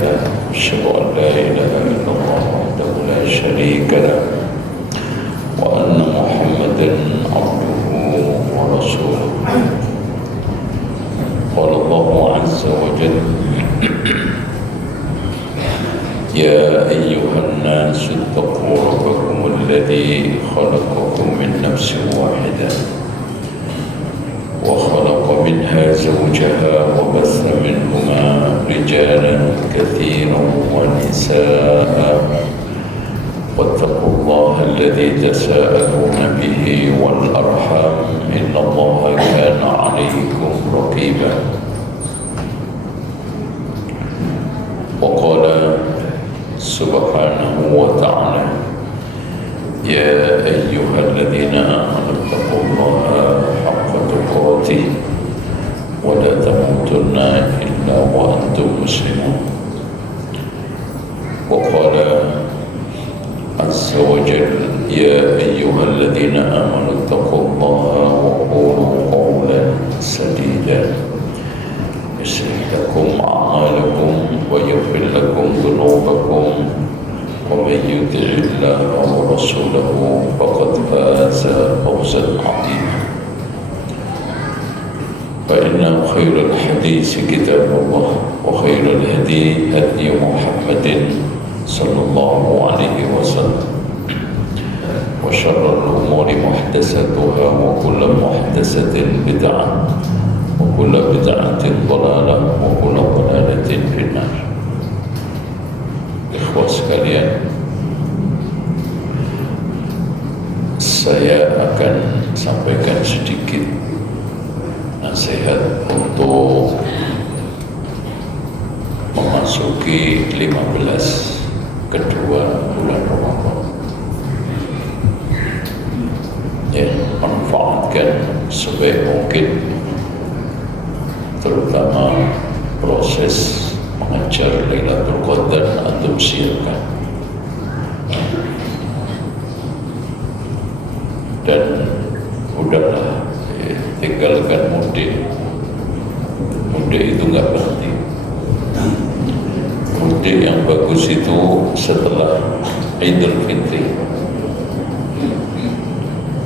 له أشهد أن لا إله إلا الله وحده لا شريك له وأن محمدا عبده ورسوله قال الله عز وجل يا أيها الناس اتقوا ربكم الذي خلقكم من نفس واحدة وخلق منها زوجها وبث منهما رجالا كثيرا ونساء واتقوا الله الذي تساءلون به والأرحام إن الله كان عليكم رقيبا وقال سبحانه وتعالى يا أيها الذين آمنوا اتقوا الله حق تقاته ولا تموتن إلا وأنتم مسلمون وقال عز وجل يا أيها الذين آمنوا اتقوا الله وقولوا قولا سديدا يصلح لكم أعمالكم ويغفر لكم ذنوبكم ومن يطع الله ورسوله فقد فاز فوزا عظيما فإن خير الحديث كتاب الله وخير الهدي هدي محمد صلى الله عليه وسلم وشر الأمور محدثاتها وكل محدثة بدعة وكل بدعة ضلالة وكل ضلالة في النار. Ikhwah sekalian, saya akan sampaikan sedikit nasihat untuk memasuki 15 kedua bulan Ramadan. Ya, manfaatkan sebaik mungkin, terutama proses mengejar Lailatul Qadar antum siapkan. Dan udahlah, tinggalkan mudik. Mudik itu nggak berhenti. Mudik yang bagus itu setelah Idul Fitri.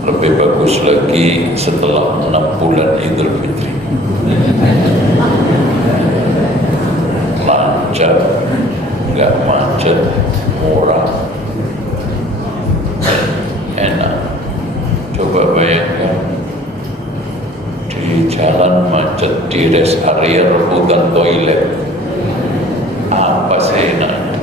Lebih bagus lagi setelah 6 bulan Idul Fitri. Lancar, nggak macet, murah, enak. Coba bayangkan di jalan macet, di rest area rebutan toilet, apa sih enaknya?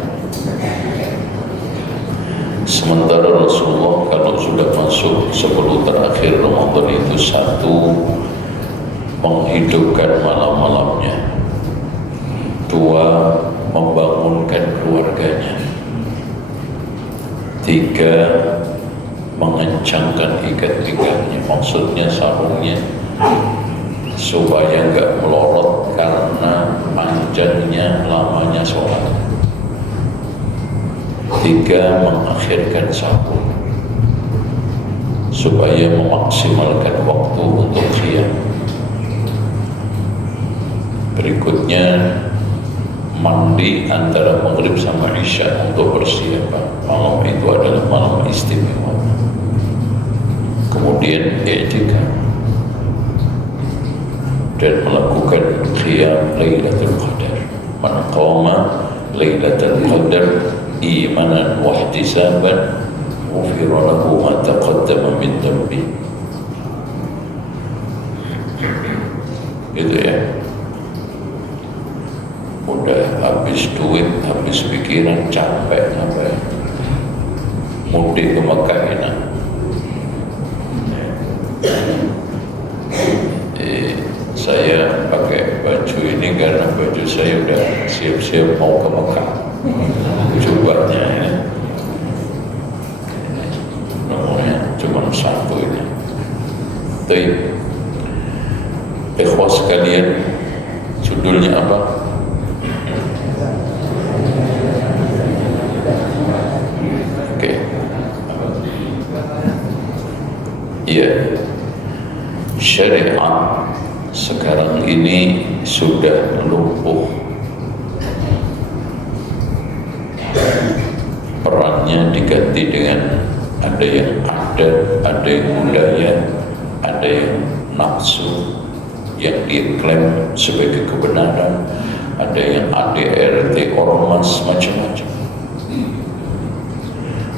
Sementara Rasulullah kalau sudah masuk 10 terakhir Ramadan itu, satu, menghidupkan malam-malamnya, dua, membangunkan keluarganya, tiga, mengencangkan ikat-ikatnya, maksudnya sarungnya, supaya enggak melorot karena panjangnya lamanya sholat. Tiga, mengakhirkan sahur supaya memaksimalkan waktu untuk qiyam. Berikutnya mandi antara maghrib sama isya untuk persiapan. Malam itu adalah malam istimewa. Kemudian i'tikaf dan melakukan qiyam Lailatul Qadar. Man qama Lailatul Qadar imanan wa ihtisaban ghufira lahu ma taqaddama min dhanbi. Gitu ya. Udah habis duit, habis pikiran, capek ngapain? Mudik ke Mekah enak. Saya pakai baju ini karena baju saya udah siap-siap mau ke Mekah. Jubahnya ini nomornya cuma satu ini. Tapi ikhwah sekalian, judulnya apa? Oke. Iya, syariat sekarang ini sudah lumpuh namanya diganti dengan ada yang adat, ada yang budaya, ada yang nafsu yang diklaim sebagai kebenaran, ada yang ADRT ormas, macam-macam.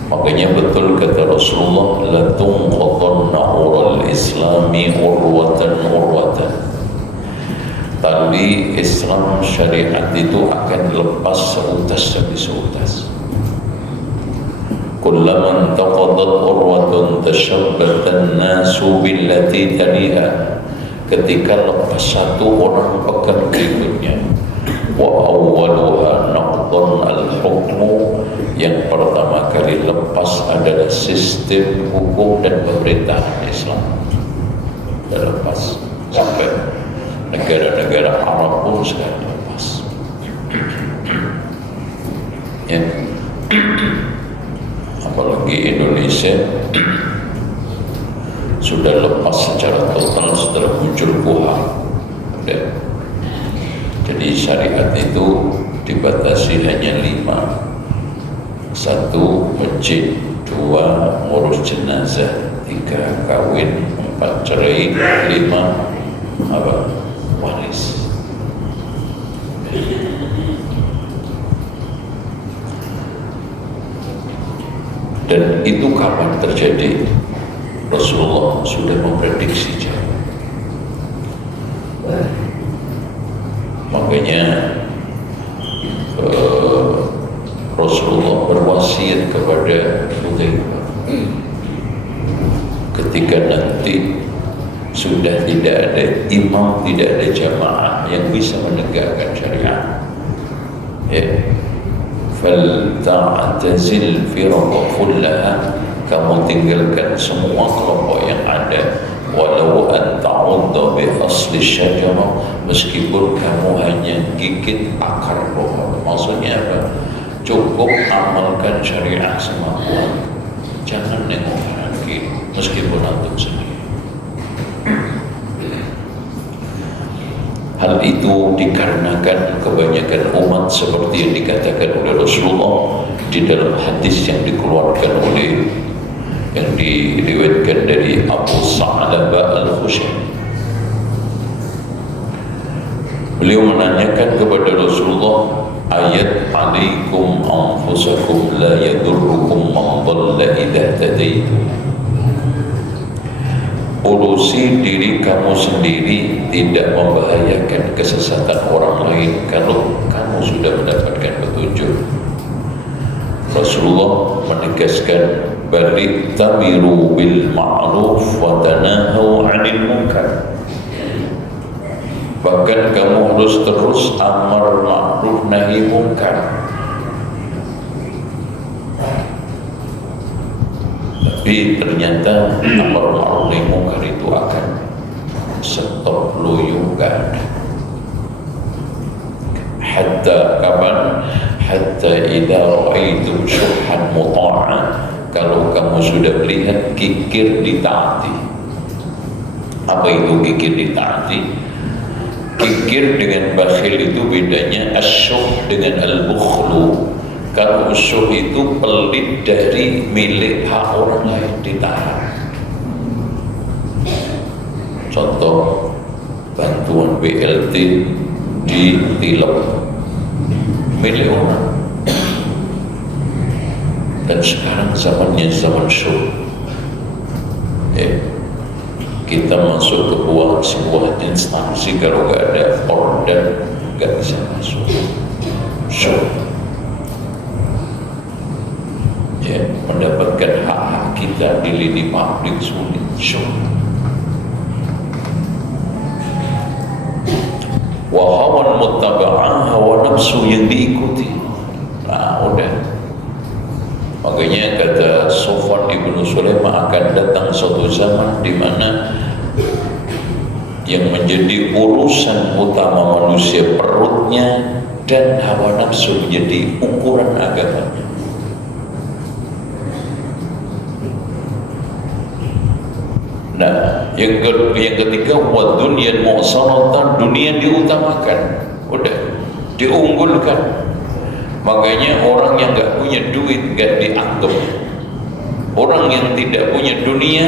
Makanya betul kata Rasulullah, la tunqadanna ural islami urwatan urwatan. Tali Islam syariat itu akan lepas seutas demi seutas. Kullaman taqadat urwatun tashabbatan nasu billati taliha. Ketika lepas satu, orang pegang berikutnya. Wa awwaluha naqdan al-hukmu, yang pertama kali lepas adalah sistem hukum dan pemerintahan Islam. Dan lepas sampai negara-negara Arab pun sekarang lepas. Ya. Apalagi Indonesia sudah lepas secara total setelah muncul KUHP. Jadi syariat itu dibatasi hanya 5. 1. Masjid, 2. Ngurus jenazah, 3. Kawin, 4. Cerai, 5. Waris. Dan itu kapan terjadi? Rasulullah sudah memprediksi jauh. Makanya Rasulullah berwasiat kepada Hudzaifah, ketika nanti sudah tidak ada imam, tidak ada jamaah yang bisa menegakkan syariat, ya, falta'tazil firqa kullaha, kamu tinggalkan semua kelompok yang ada, walau an ta'udda bi asli syajarah, meskipun kamu hanya gigit akar pohon. Maksudnya apa? Cukup amalkan syariat semampuan, jangan nengok kanan kiri meskipun antum sendiri. Hal itu dikarenakan kebanyakan umat seperti yang dikatakan oleh Rasulullah di dalam hadis yang dikeluarkan oleh, yang diriwayatkan dari Abu Sa'labah Al-Khushani. Beliau menanyakan kepada Rasulullah, ayat alaikum anfusakum la yadurrukum man dhalla idza tadaitum. Urusi diri kamu sendiri, tidak membahayakan kesesatan orang lain kalau kamu sudah mendapatkan petunjuk. Rasulullah menegaskan, balik tamiru bil ma'ruf wa tanahu 'anil munkar. Bahkan kamu harus terus amar ma'ruf nahi munkar. Tapi ternyata amar ma'ruf nahi munkar itu akan stop loyo, gak ada. Hatta kapan? Hatta idza ra'aitum syuhhan muta'an, kalau kamu sudah melihat kikir ditaati. Apa itu kikir ditaati? Kikir dengan bakhil itu bedanya asyuh dengan al-bukhlu. Kalau asyuh itu pelit dari milik hak orang lain, ditahan. Contoh, bantuan BLT ditilep milik orang. Dan sekarang zamannya zaman syuh. Kita masuk ke sebuah instansi, kalau gak ada order gak bisa masuk. Syuh. Ya, mendapatkan hak-hak kita di lini publik sulit. Syuh. Wa hawan muttaba'ah, hawa nafsu yang diikuti. Nah, udah. Makanya kata Sufyan ibnu Sulaiman, akan datang suatu zaman di mana yang menjadi urusan utama manusia perutnya dan hawa nafsu menjadi ukuran agamanya. Nah, yang ketiga, wa dunya mu'saratan, dunia diutamakan, udah diunggulkan. Makanya orang yang nggak punya duit nggak dianggap. Orang yang tidak punya dunia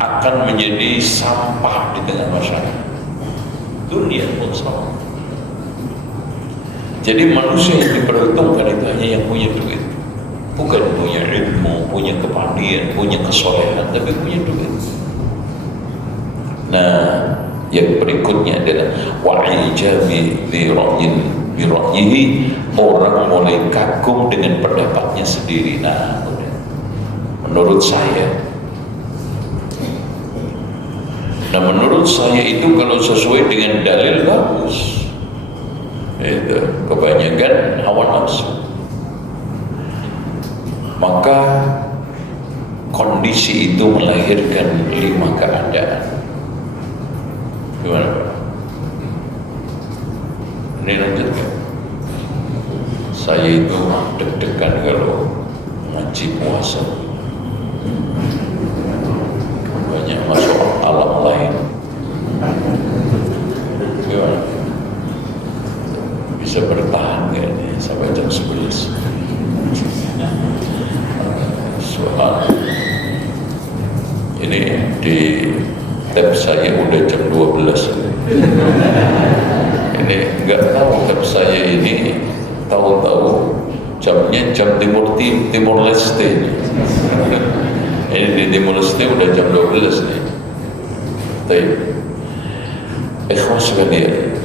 akan menjadi sampah di tengah masyarakat. Dunia pun sama. Jadi manusia yang diperhitungkan itu hanya yang punya duit, bukan punya ilmu, punya kepandaian, punya kesolehan, tapi punya duit. Nah, yang berikutnya adalah wa'ijabi bira'yihi, orang mulai kagum dengan pendapatnya sendiri. Nah, menurut saya itu kalau sesuai dengan dalil bagus. Itu kebanyakan hawa nafsu. Maka kondisi itu melahirkan 5 keadaan. Gimana Pak? Ini lanjutkan. Saya itu deg-degan kalau ngaji puasa. Banyak masuk alam lain. Gimana? Bisa bertahan gak ini sampai jam 11? Soal ini di tab saya udah jam 12. Ini nggak tahu tab saya ini tahu-tahu jamnya jam Timur Leste. Ini di Timur Leste udah jam 12 nih. Baik. Ikhwas sekalian,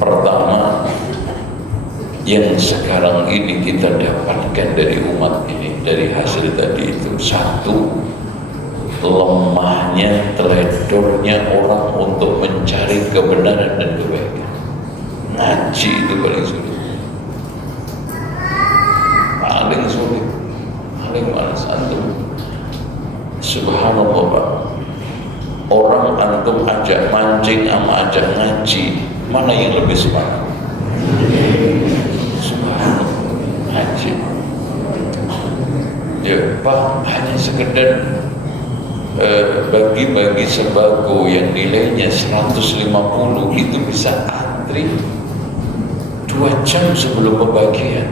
pertama yang sekarang ini kita dapatkan dari umat ini, dari hasil tadi itu, satu, lemahnya, teledornya orang untuk mencari kebenaran dan kebaikan. Ngaji itu paling sulit, paling malas. Antum subhanallah Pak, orang antum ajak mancing sama ajak ngaji, mana yang lebih semangat? Haji. Ya Pak, hanya sekedar bagi-bagi sembako yang nilainya 150 itu bisa antri 2 jam sebelum pembagian.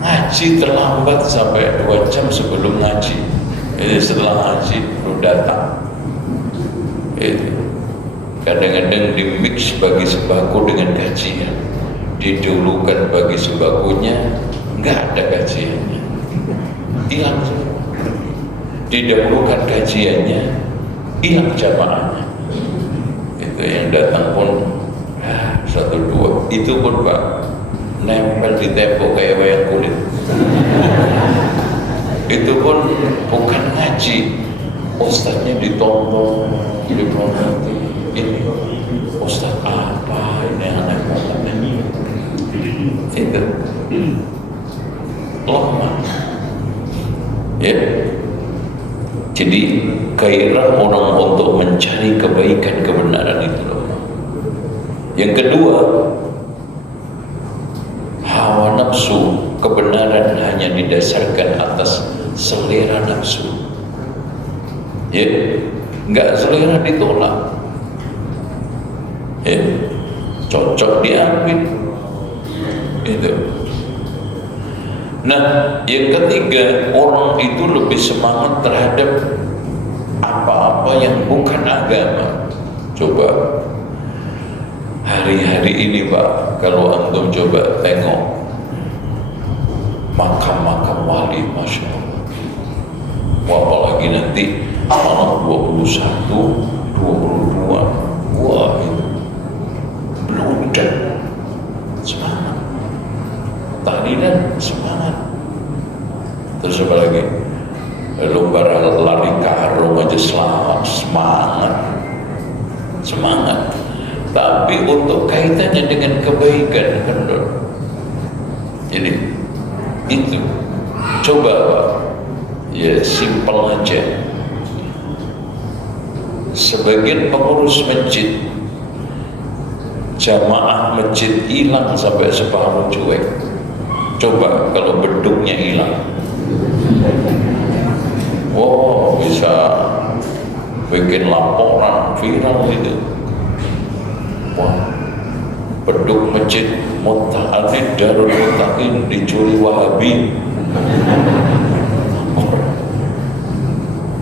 Ngaji terlambat sampai 2 jam sebelum ngaji. Jadi setelah ngaji baru datang. Itu kadang-kadang dimix bagi sembako dengan gajian, didulukan bagi sembakonya, nggak ada gajiannya, hilang semua. Didahulukan gajiannya, hilang jamaahnya. Itu yang datang pun 1-2, itu pun Pak nempel di tembok kayak wayang kulit. Itu pun bukan ngaji, ustadznya ditonton, ini ustadz apa ini anak ini itu lemah ya. Jadi gairah orang untuk mencari kebaikan, kebenaran itu lemah. Yang kedua, hawa nafsu, kebenaran hanya didasarkan atas selera nafsu ya, nggak selera ditolak ya, cocok diambil itu. Nah, yang ketiga, orang itu lebih semangat terhadap apa-apa yang bukan agama. Coba hari-hari ini Pak, kalau antum coba tengok makam-makam wali, Masya Allah. Apalagi nanti anak 21, 22, wah itu beludak, semangat, tahlilan semangat. Terus apa lagi? Lomba lari karung aja selamat, semangat. Tapi untuk kaitannya dengan kebaikan, kendor. Jadi itu coba Pak, ya simpel aja. Sebagian pengurus masjid, jamaah masjid hilang sampai separuh cuek. Coba kalau beduknya hilang, wow, bisa bikin laporan viral itu. Wah, beduk masjid Muttaqin Darul Muttaqin Wahabi.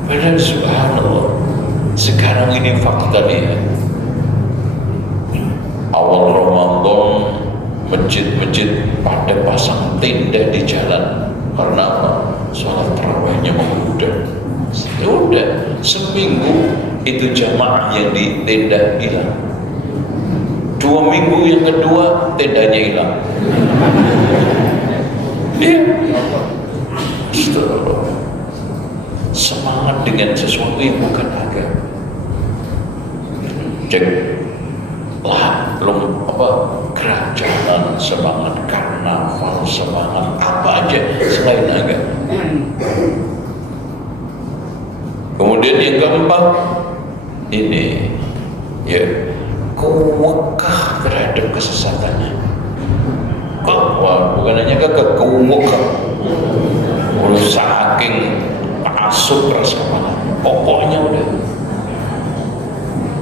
Padahal subhanallah, sekarang ini fakta nih. Awal Ramadan masjid-masjid pada pasang tenda di jalan. Karena apa? Sholat tarawihnya memudar. Udah seminggu itu jamaah yang di tenda hilang. 2 minggu yang kedua tendanya hilang. Iya. Astagfirullah. Semangat dengan sesuatu yang bukan agama. Cek lah, belum kerajaan, semangat karnaval, semangat apa aja selain agama. Kemudian yang keempat, ini ya, kewekah terhadap kesesatannya. Bukan hanya kewekah, saking masuk keras kepala, pokoknya udah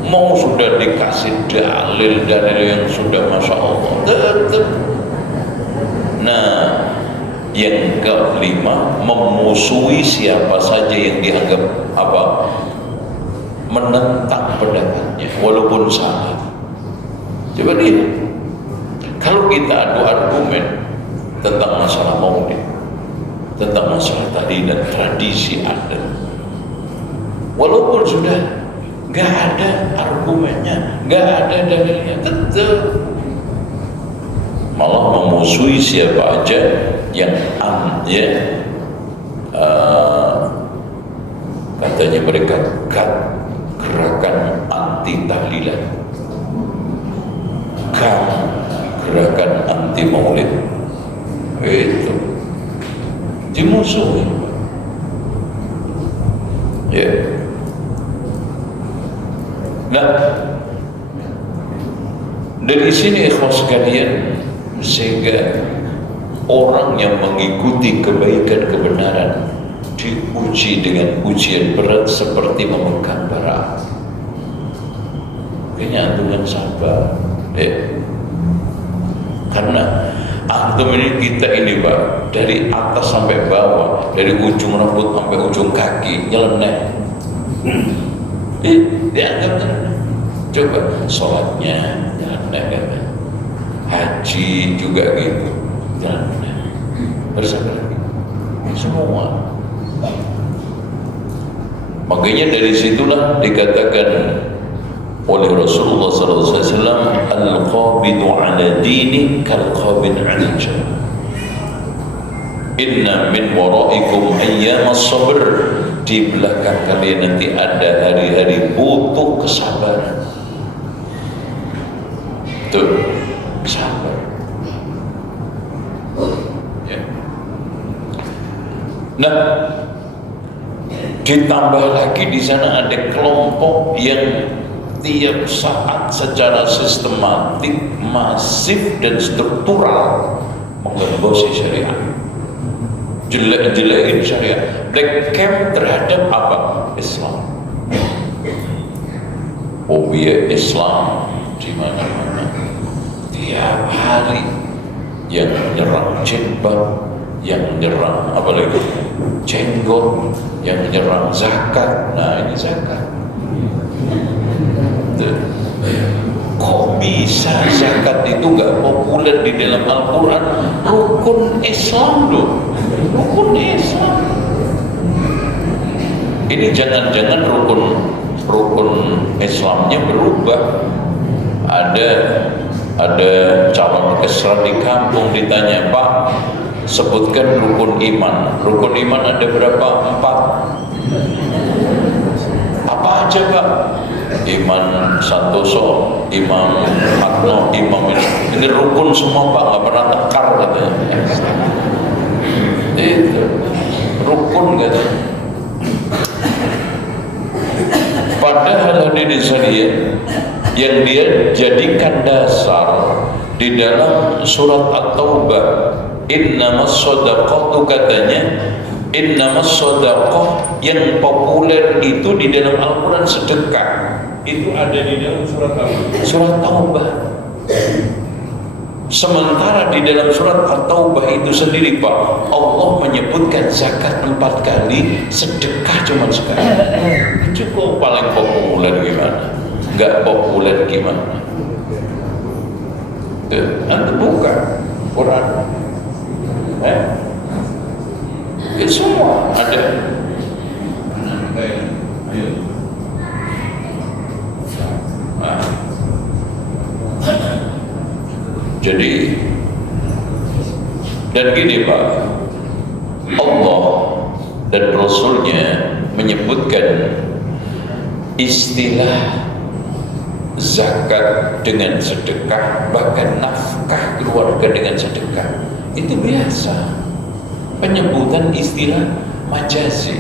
mau sudah dikasih dalil yang sudah masya Allah tetap. Nah, yang kelima, memusuhi siapa saja yang dianggap menentang pendapatnya walaupun salah. Coba lihat, kalau kita adu argumen tentang masalah maulid, tentang masalah tadi dan tradisi adat, walaupun sudah nggak ada argumennya, nggak ada dalilnya, tetap malah memusuhi siapa aja yang katanya mereka gerakan anti tahlilan, gerakan anti maulid, itu dimusuhi. Ya. Nah, dari sini ikhwas sekalian, sehingga orang yang mengikuti kebaikan kebenaran diuji dengan ujian berat seperti memegang bara. Kayaknya antum yang sabar, karena antum ini, kita ini Pak, dari atas sampai bawah, dari ujung rambut sampai ujung kaki nyeleneh. Dianggap coba sholatnya nyeleneh kan, haji juga gitu nyeleneh, bersabar semua. Makanya dari situlah dikatakan oleh Rasulullah SAW, al-qabidu ala dini kal-qabid ala jannah. Inna min waraikum ayyam as-sabr. Di belakang kalian nanti ada hari-hari butuh kesabaran. Tuh, sabar. Ya. Nah, ditambah lagi di sana ada kelompok yang tiap saat secara sistematik, masif dan struktural menggembosi syariat, jelek-jelekin syariat, black camp terhadap apa? Islam. Fobia Islam di mana-mana. Tiap hari yang menyerang jilbab, yang menyerang apalagi jenggot, yang menyerang zakat. Nah, ini zakat. Kok bisa zakat itu nggak populer di dalam Al-Quran? Rukun Islam loh, rukun Islam. Ini jangan-jangan rukun Islamnya berubah. Ada calon kesra di kampung ditanya, Pak, sebutkan rukun iman. Rukun iman ada berapa? 4. Apa aja Pak? Iman Santoso, Imam Atno, Imam ini rukun semua Pak, nggak pernah tekar katanya. Itu rukun katanya. Padahal hadirin sekalian, yang dia jadikan dasar di dalam surat At-Taubah, innamas shadaqatu, katanya innamas shadaqah, yang populer itu di dalam Al-Quran sedekah. Itu ada di dalam surat apa? Surat Taubah. Sementara di dalam surat At-Taubah itu sendiri Pak, Allah menyebutkan zakat 4 kali, sedekah cuma sekali. Cukup paling populer gimana? Enggak populer gimana? Nanti buka Quran. Itu semua ada. Jadi dan gini Pak, Allah dan Rasulnya menyebutkan istilah zakat dengan sedekah, bahkan nafkah keluarga dengan sedekah, itu biasa. Penyebutan istilah majazi.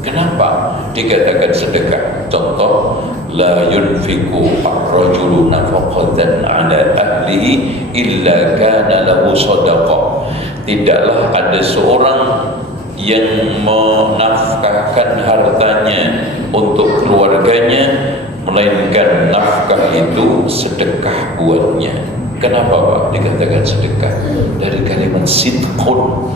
Kenapa dikatakan sedekah? Contoh, la yunfiqu ar-rajulu nafaqatan ala ahlihi illa kana lahu shadaqah. Tidaklah ada seorang yang menafkahkan hartanya untuk keluarganya melainkan nafkah itu sedekah buatnya. Kenapa Pak dikatakan sedekah? Dari kalimat sidqun,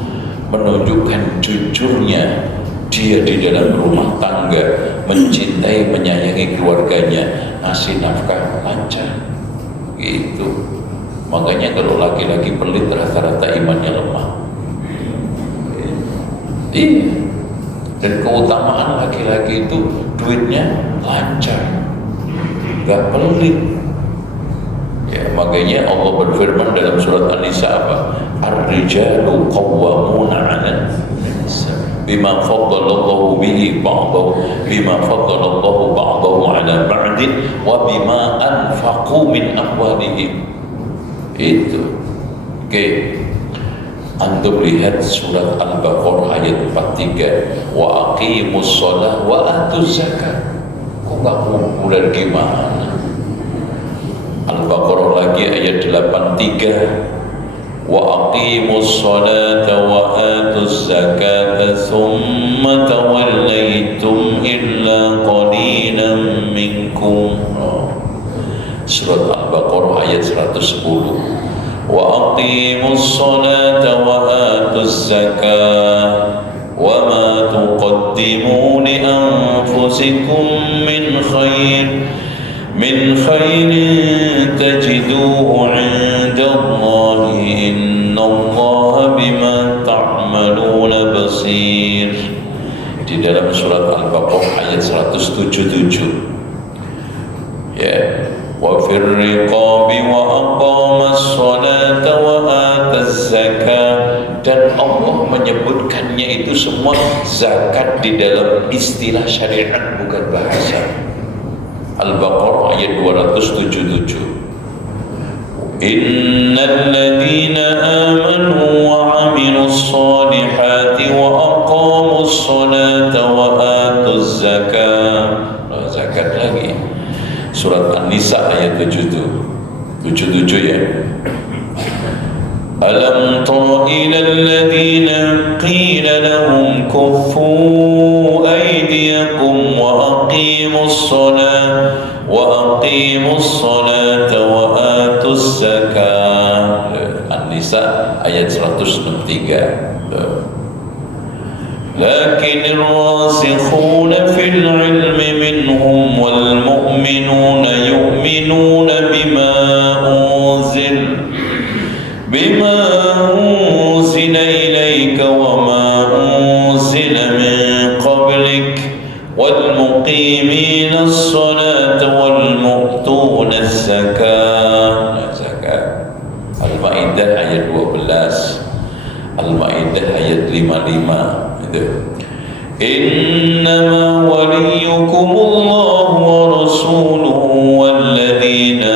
menunjukkan jujurnya dia di dalam rumah tangga, mencintai, menyayangi keluarganya, ngasih nafkah lancar. Gitu. Makanya kalau laki-laki pelit rata-rata imannya lemah. Iya. Dan keutamaan laki-laki itu duitnya lancar, gak pelit. Ya, makanya Allah berfirman dalam surat An-Nisa apa? Ar-rijalu qawwamuna 'alan nisa bima faddalallahu bihi ba'dahu ba'dahu 'ala ba'din wa bima anfaqu min amwalihim. Itu. Oke. Antum lihat surat Al-Baqarah ayat 43, wa aqimus shalah wa atuz zakat. Kok enggak populer gimana? Al-Baqarah lagi ayat 83, wa aqimus salata wa atuz zakata thumma tawallaytum illa qalilan minkum. Surat Al-Baqarah ayat 110, wa aqimus salata wa atuz zakata wa ma tuqaddimu li anfusikum min khairin tajiduhu 'inda Allah innallaha bima ta'maluna basir. Di dalam surat Al-Baqarah ayat 177, ya, wa fir riqabi wa aqamas salata wa ataz zakah. Dan Allah menyebutkannya itu semua zakat di dalam istilah syariat, bukan bahasa. Al-Baqarah ayat 277, innal ladzina amanu wa 'amilus solihati wa aqamus salata wa atuz zakah. Zakat lagi. Surat An-Nisa ayat 77 ya. Alam tara ilal ladzina qila lahum kuffu aydiyakum wa aqimus salata wa atuz zakah. An-Nisa ayat 163. Lakinir rasikhuna fil ilmi minhum wal mu'minuna yu'minuna bima unzila ilayka wa ma unzila min qablik wal muqimina as-salata wal mu'tuna az-zakah. Al-Maidah ayat 12, Al-Maidah ayat 55. Innama waliyukumullahu wa rasuluhu walladzina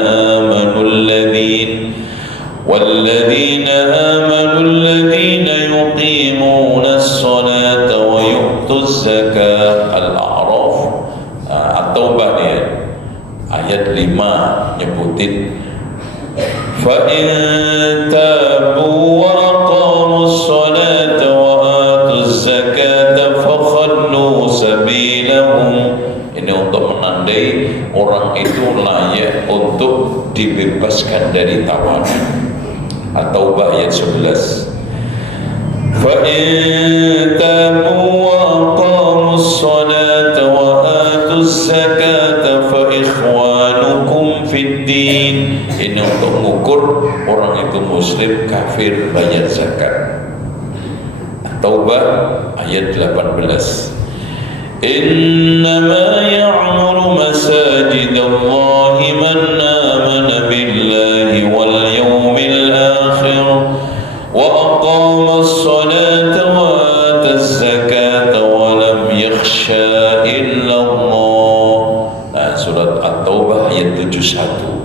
amanu alladhina yuqimuna as-salata wa yu'tuz zakata. Al-A'raf, At-Taubah ya, ayat 5 nyebutin fa in tabu wa aqamus salata wa atuz zakata fakhallu sabilahum. Ini untuk menandai orang itu layak untuk dibebaskan dari tawanan. At-Taubah ayat 11. فَإِن تَابُوا وَأَقَامُوا الصَّلَاةَ وَآتُوا الزَّكَاةَ فَإِخْوَانُكُمْ فِي الدِّينِ. Ini untuk mengukur orang itu muslim, kafir, bayar zakat. At-Taubah ayat 18. Innama ya'muru masajidallahi man amana billahi wal yawmil akhir wa aqama as-salata wa ata az-zakata wa lam yakhsha illa Allah. Nah, surat At-Taubah ayat 71.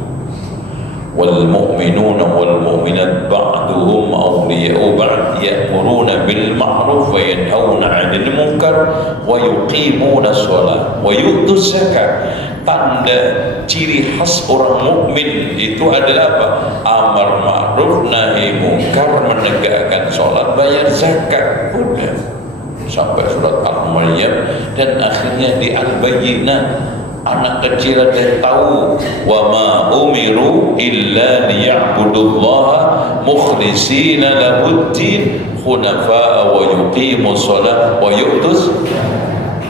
Wal mu'minuna wal mu'minat ba'duhum awliya'u ba'd ya'muruna bil ma'ruf wa yanhauna 'anil munkar wa yuqimuna shalah wa yu'tuz zakat. Tanda ciri khas orang mukmin itu adalah apa? Amar ma'ruf nahi munkar, menegakkan salat, bayar zakat. Udah sampai surat Al-Maryam dan akhirnya di Al-Bayyinah. Anak kecil dia tahu wa ma umiru illa liya'budullaha mukhlishina lahuddin hunafa'a wa yuqimus shalah wa yu'tuz.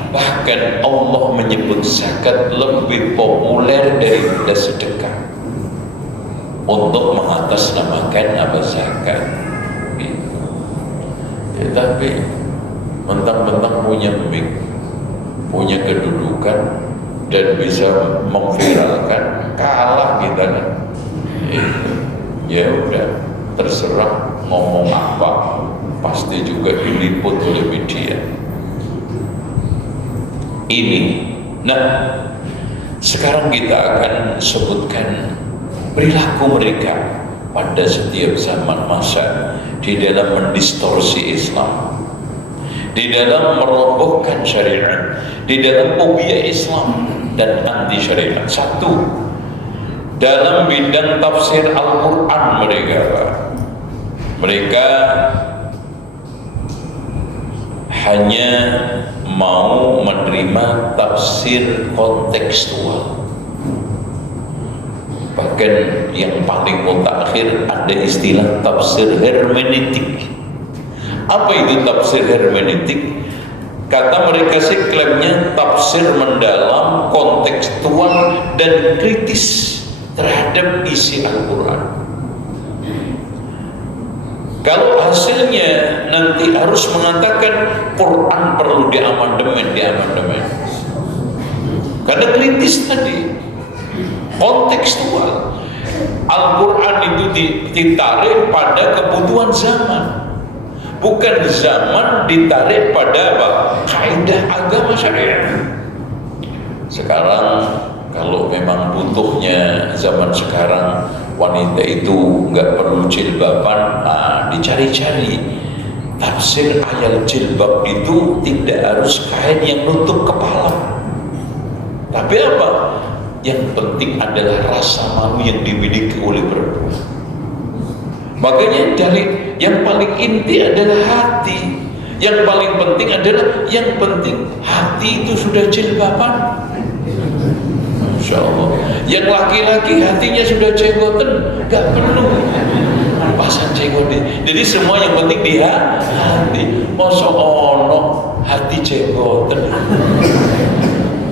Bahkan Allah menyebut zakat lebih populer daripada sedekah untuk mengatasnamakan apa zakat. Tapi mentang-mentang punya mic, punya kedudukan dan bisa memviralkan, kalah kita kan. Ya udah, terserah ngomong apa, pasti juga diliput oleh media. Ini, nah sekarang kita akan sebutkan perilaku mereka pada setiap zaman masa di dalam mendistorsi Islam, di dalam merobohkan syariat, di dalam fobia Islam dan anti syariat. Satu, dalam bidang tafsir Al-Quran mereka hanya mau menerima tafsir kontekstual. Bahkan yang paling mutakhir ada istilah tafsir hermeneutik. Apa itu tafsir hermeneutik? Kata mereka sih klaimnya tafsir mendalam, kontekstual dan kritis terhadap isi Al-Quran. Kalau hasilnya nanti harus mengatakan Quran perlu diamandemen. Karena kritis tadi, kontekstual. Al-Quran itu ditarik pada kebutuhan zaman. Bukan zaman ditarik pada apa? Kaidah agama syariat. Sekarang kalau memang butuhnya zaman sekarang wanita itu nggak perlu jilbaban, dicari-cari tafsir ayat jilbab itu tidak harus kain yang nutup kepala. Tapi apa? Yang penting adalah rasa malu yang dimiliki oleh perempuan. Makanya dari yang paling inti adalah hati. Yang paling penting adalah hati itu sudah jilbaban. Masya Allah. Yang laki-laki hatinya sudah jenggotan, gak perlu pasang jenggotan. Jadi semua yang penting di hati. Masa ono hati jenggotan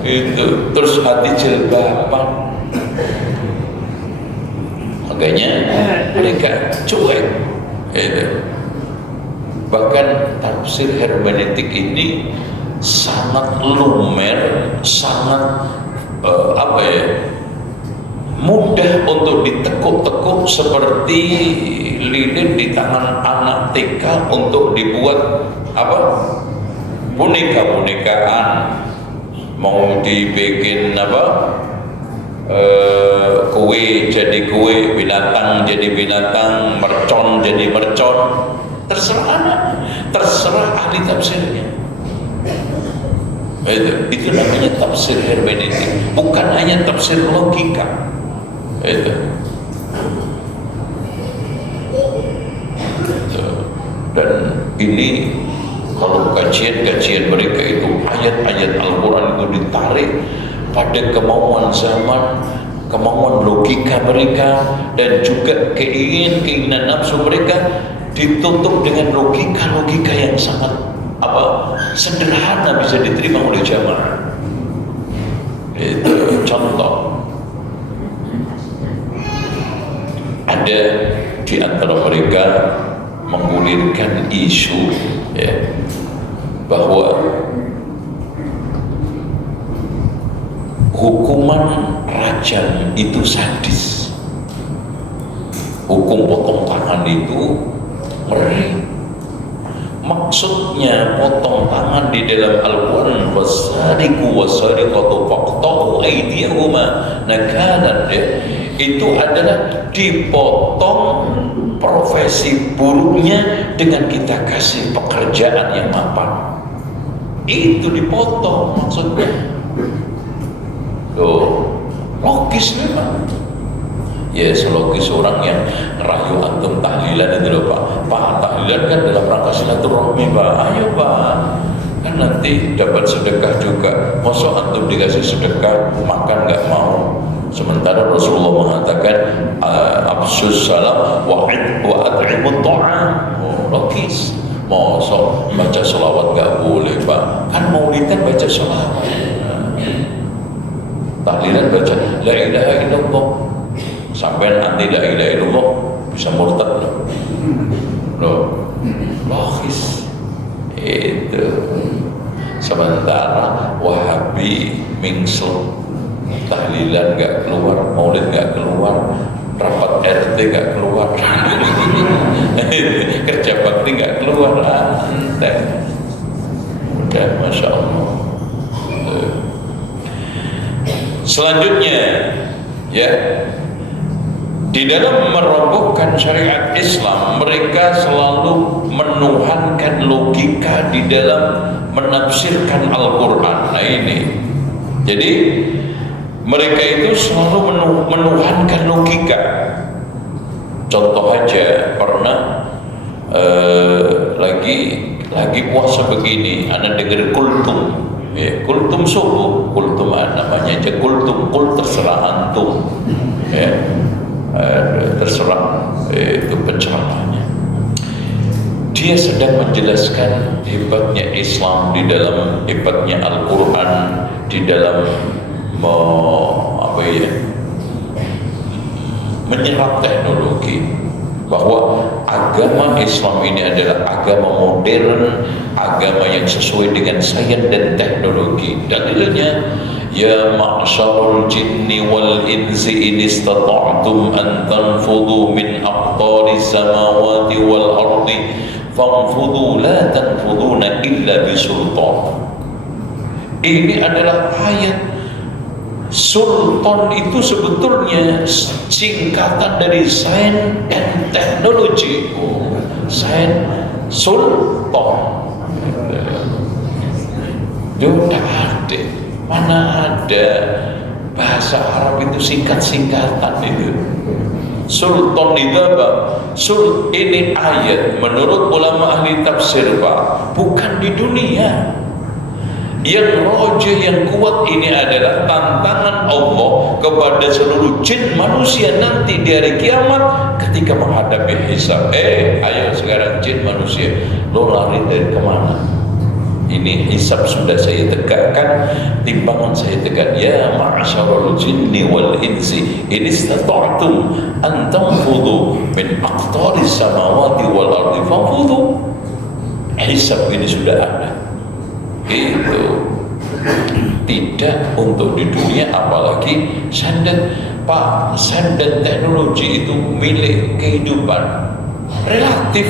itu terus hati jilbaban. Makanya mereka cuek. Bahkan tafsir hermeneutik ini sangat lumer, sangat mudah untuk ditekuk-tekuk seperti lilin di tangan anak TK untuk dibuat boneka-bonekaan, mau dibikin kue jadi kue, binatang jadi binatang, mercon jadi mercon, terserah anak, terserah ahli tafsirnya. Itu namanya tafsir hermeneutik, bukan hanya tafsir logika. Dan ini kalau kajian mereka itu ayat-ayat Al-Quran itu ditarik pada kemauan zaman, kemauan logika mereka dan juga keinginan nafsu mereka ditutup dengan logika yang sangat sederhana, bisa diterima oleh jamaah. Itu contoh. Ada di antara mereka menggulirkan isu bahwa hukuman rajam itu sadis, hukum potong tangan itu ngeri. Maksudnya potong tangan di dalam Al-Quran, wasariqu wasariqatu faqta'u aydiyahuma nakalan, itu adalah dipotong profesi buruknya dengan kita kasih pekerjaan yang mapan. Itu dipotong maksudnya. Tuh, logis memang. Ya, selogis orang yang ngerayu antum tahlilan itu loh Pak, tahlilan kan dalam rangka silaturahmi Pak. Ayo Pak, kan nanti dapat sedekah juga. Masa antum dikasih sedekah makan nggak mau, sementara Rasulullah mengatakan absus salam wa at'imut ta'am. Logis. Masa baca sholawat nggak boleh Pak, kan maulidan baca sholawat, tahlilan baca la ilaha illallah. Sampai nanti la ilaha illallah bisa murtad loh. Logis itu. Sementara Wahabi mingsel, tahlilan gak keluar, maulid gak keluar, rapat RT gak keluar, kerja bakti gak keluar, aneh. Udah, Masya Allah. Selanjutnya ya, di dalam merobohkan syariat Islam, mereka selalu menuhankan logika di dalam menafsirkan Al-Quran. Nah ini, jadi mereka itu selalu menuhankan logika. Contoh aja, pernah lagi puasa begini, anak dengar kultum, ya, kultum subuh, kultum namanya aja kultum, kul terserah antum, ya. Terserah itu penceramahnya. Dia sedang menjelaskan hebatnya Islam di dalam hebatnya Al-Quran di dalam menyerap teknologi, bahwa agama Islam ini adalah agama modern, agama yang sesuai dengan sains dan teknologi. Dalilnya, ya ma'syarul jinni wal insi in istata'tum an tanfudhu min aqtaris samawati wal ardi fanfudhu la tanfudhuna illa bisultan. Ini adalah ayat. Sultan itu sebetulnya singkatan dari sains dan teknologi. Sains, sultan. Sudah ada. Mana ada bahasa Arab itu singkat-singkatan itu. Sultan itu apa? Ini ayat menurut ulama ahli tafsir Pak, bukan di dunia. Yang rojih, yang kuat ini adalah tantangan Allah kepada seluruh jin manusia nanti di hari kiamat ketika menghadapi hisab. Ayo sekarang jin manusia, lo lari dari kemana? Ini hisab sudah saya tegakkan, timbangan saya tegak. Ya ma'asyarul jinni wal insi in istata'tum an tanfudhu min aqtaris samawati wal ardi fanfudhu. Hisab ini sudah ada. Itu tidak untuk di dunia, apalagi sandat Pak, sandat teknologi itu milik kehidupan relatif.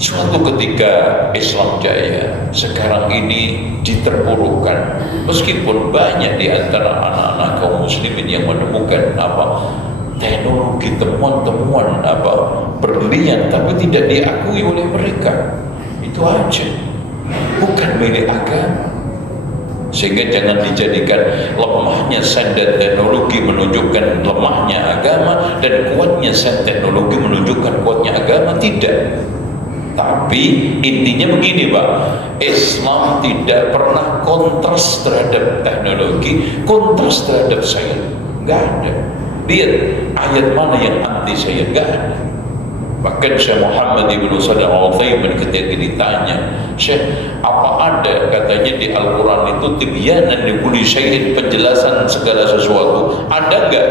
Suatu ketika Islam jaya, sekarang ini diterpurukan, meskipun banyak di antara anak-anak kaum muslimin yang menemukan teknologi, temuan-temuan berlian, tapi tidak diakui oleh mereka. Itu aja, bukan milik agama. Sehingga jangan dijadikan lemahnya sains dan teknologi menunjukkan lemahnya agama, dan kuatnya sains teknologi menunjukkan kuatnya agama. Tidak. Tapi intinya begini Pak, Islam tidak pernah kontras terhadap teknologi, kontras terhadap sains. Nggak ada. Lihat ayat mana yang anti saya, nggak ada. Bahkan Syekh Muhammad ibnu Shalih Al-Utsaimin ketika ditanya, Syekh, apa ada katanya di Al-Quran itu tibyanan li kulli syai'in, penjelasan segala sesuatu? Ada nggak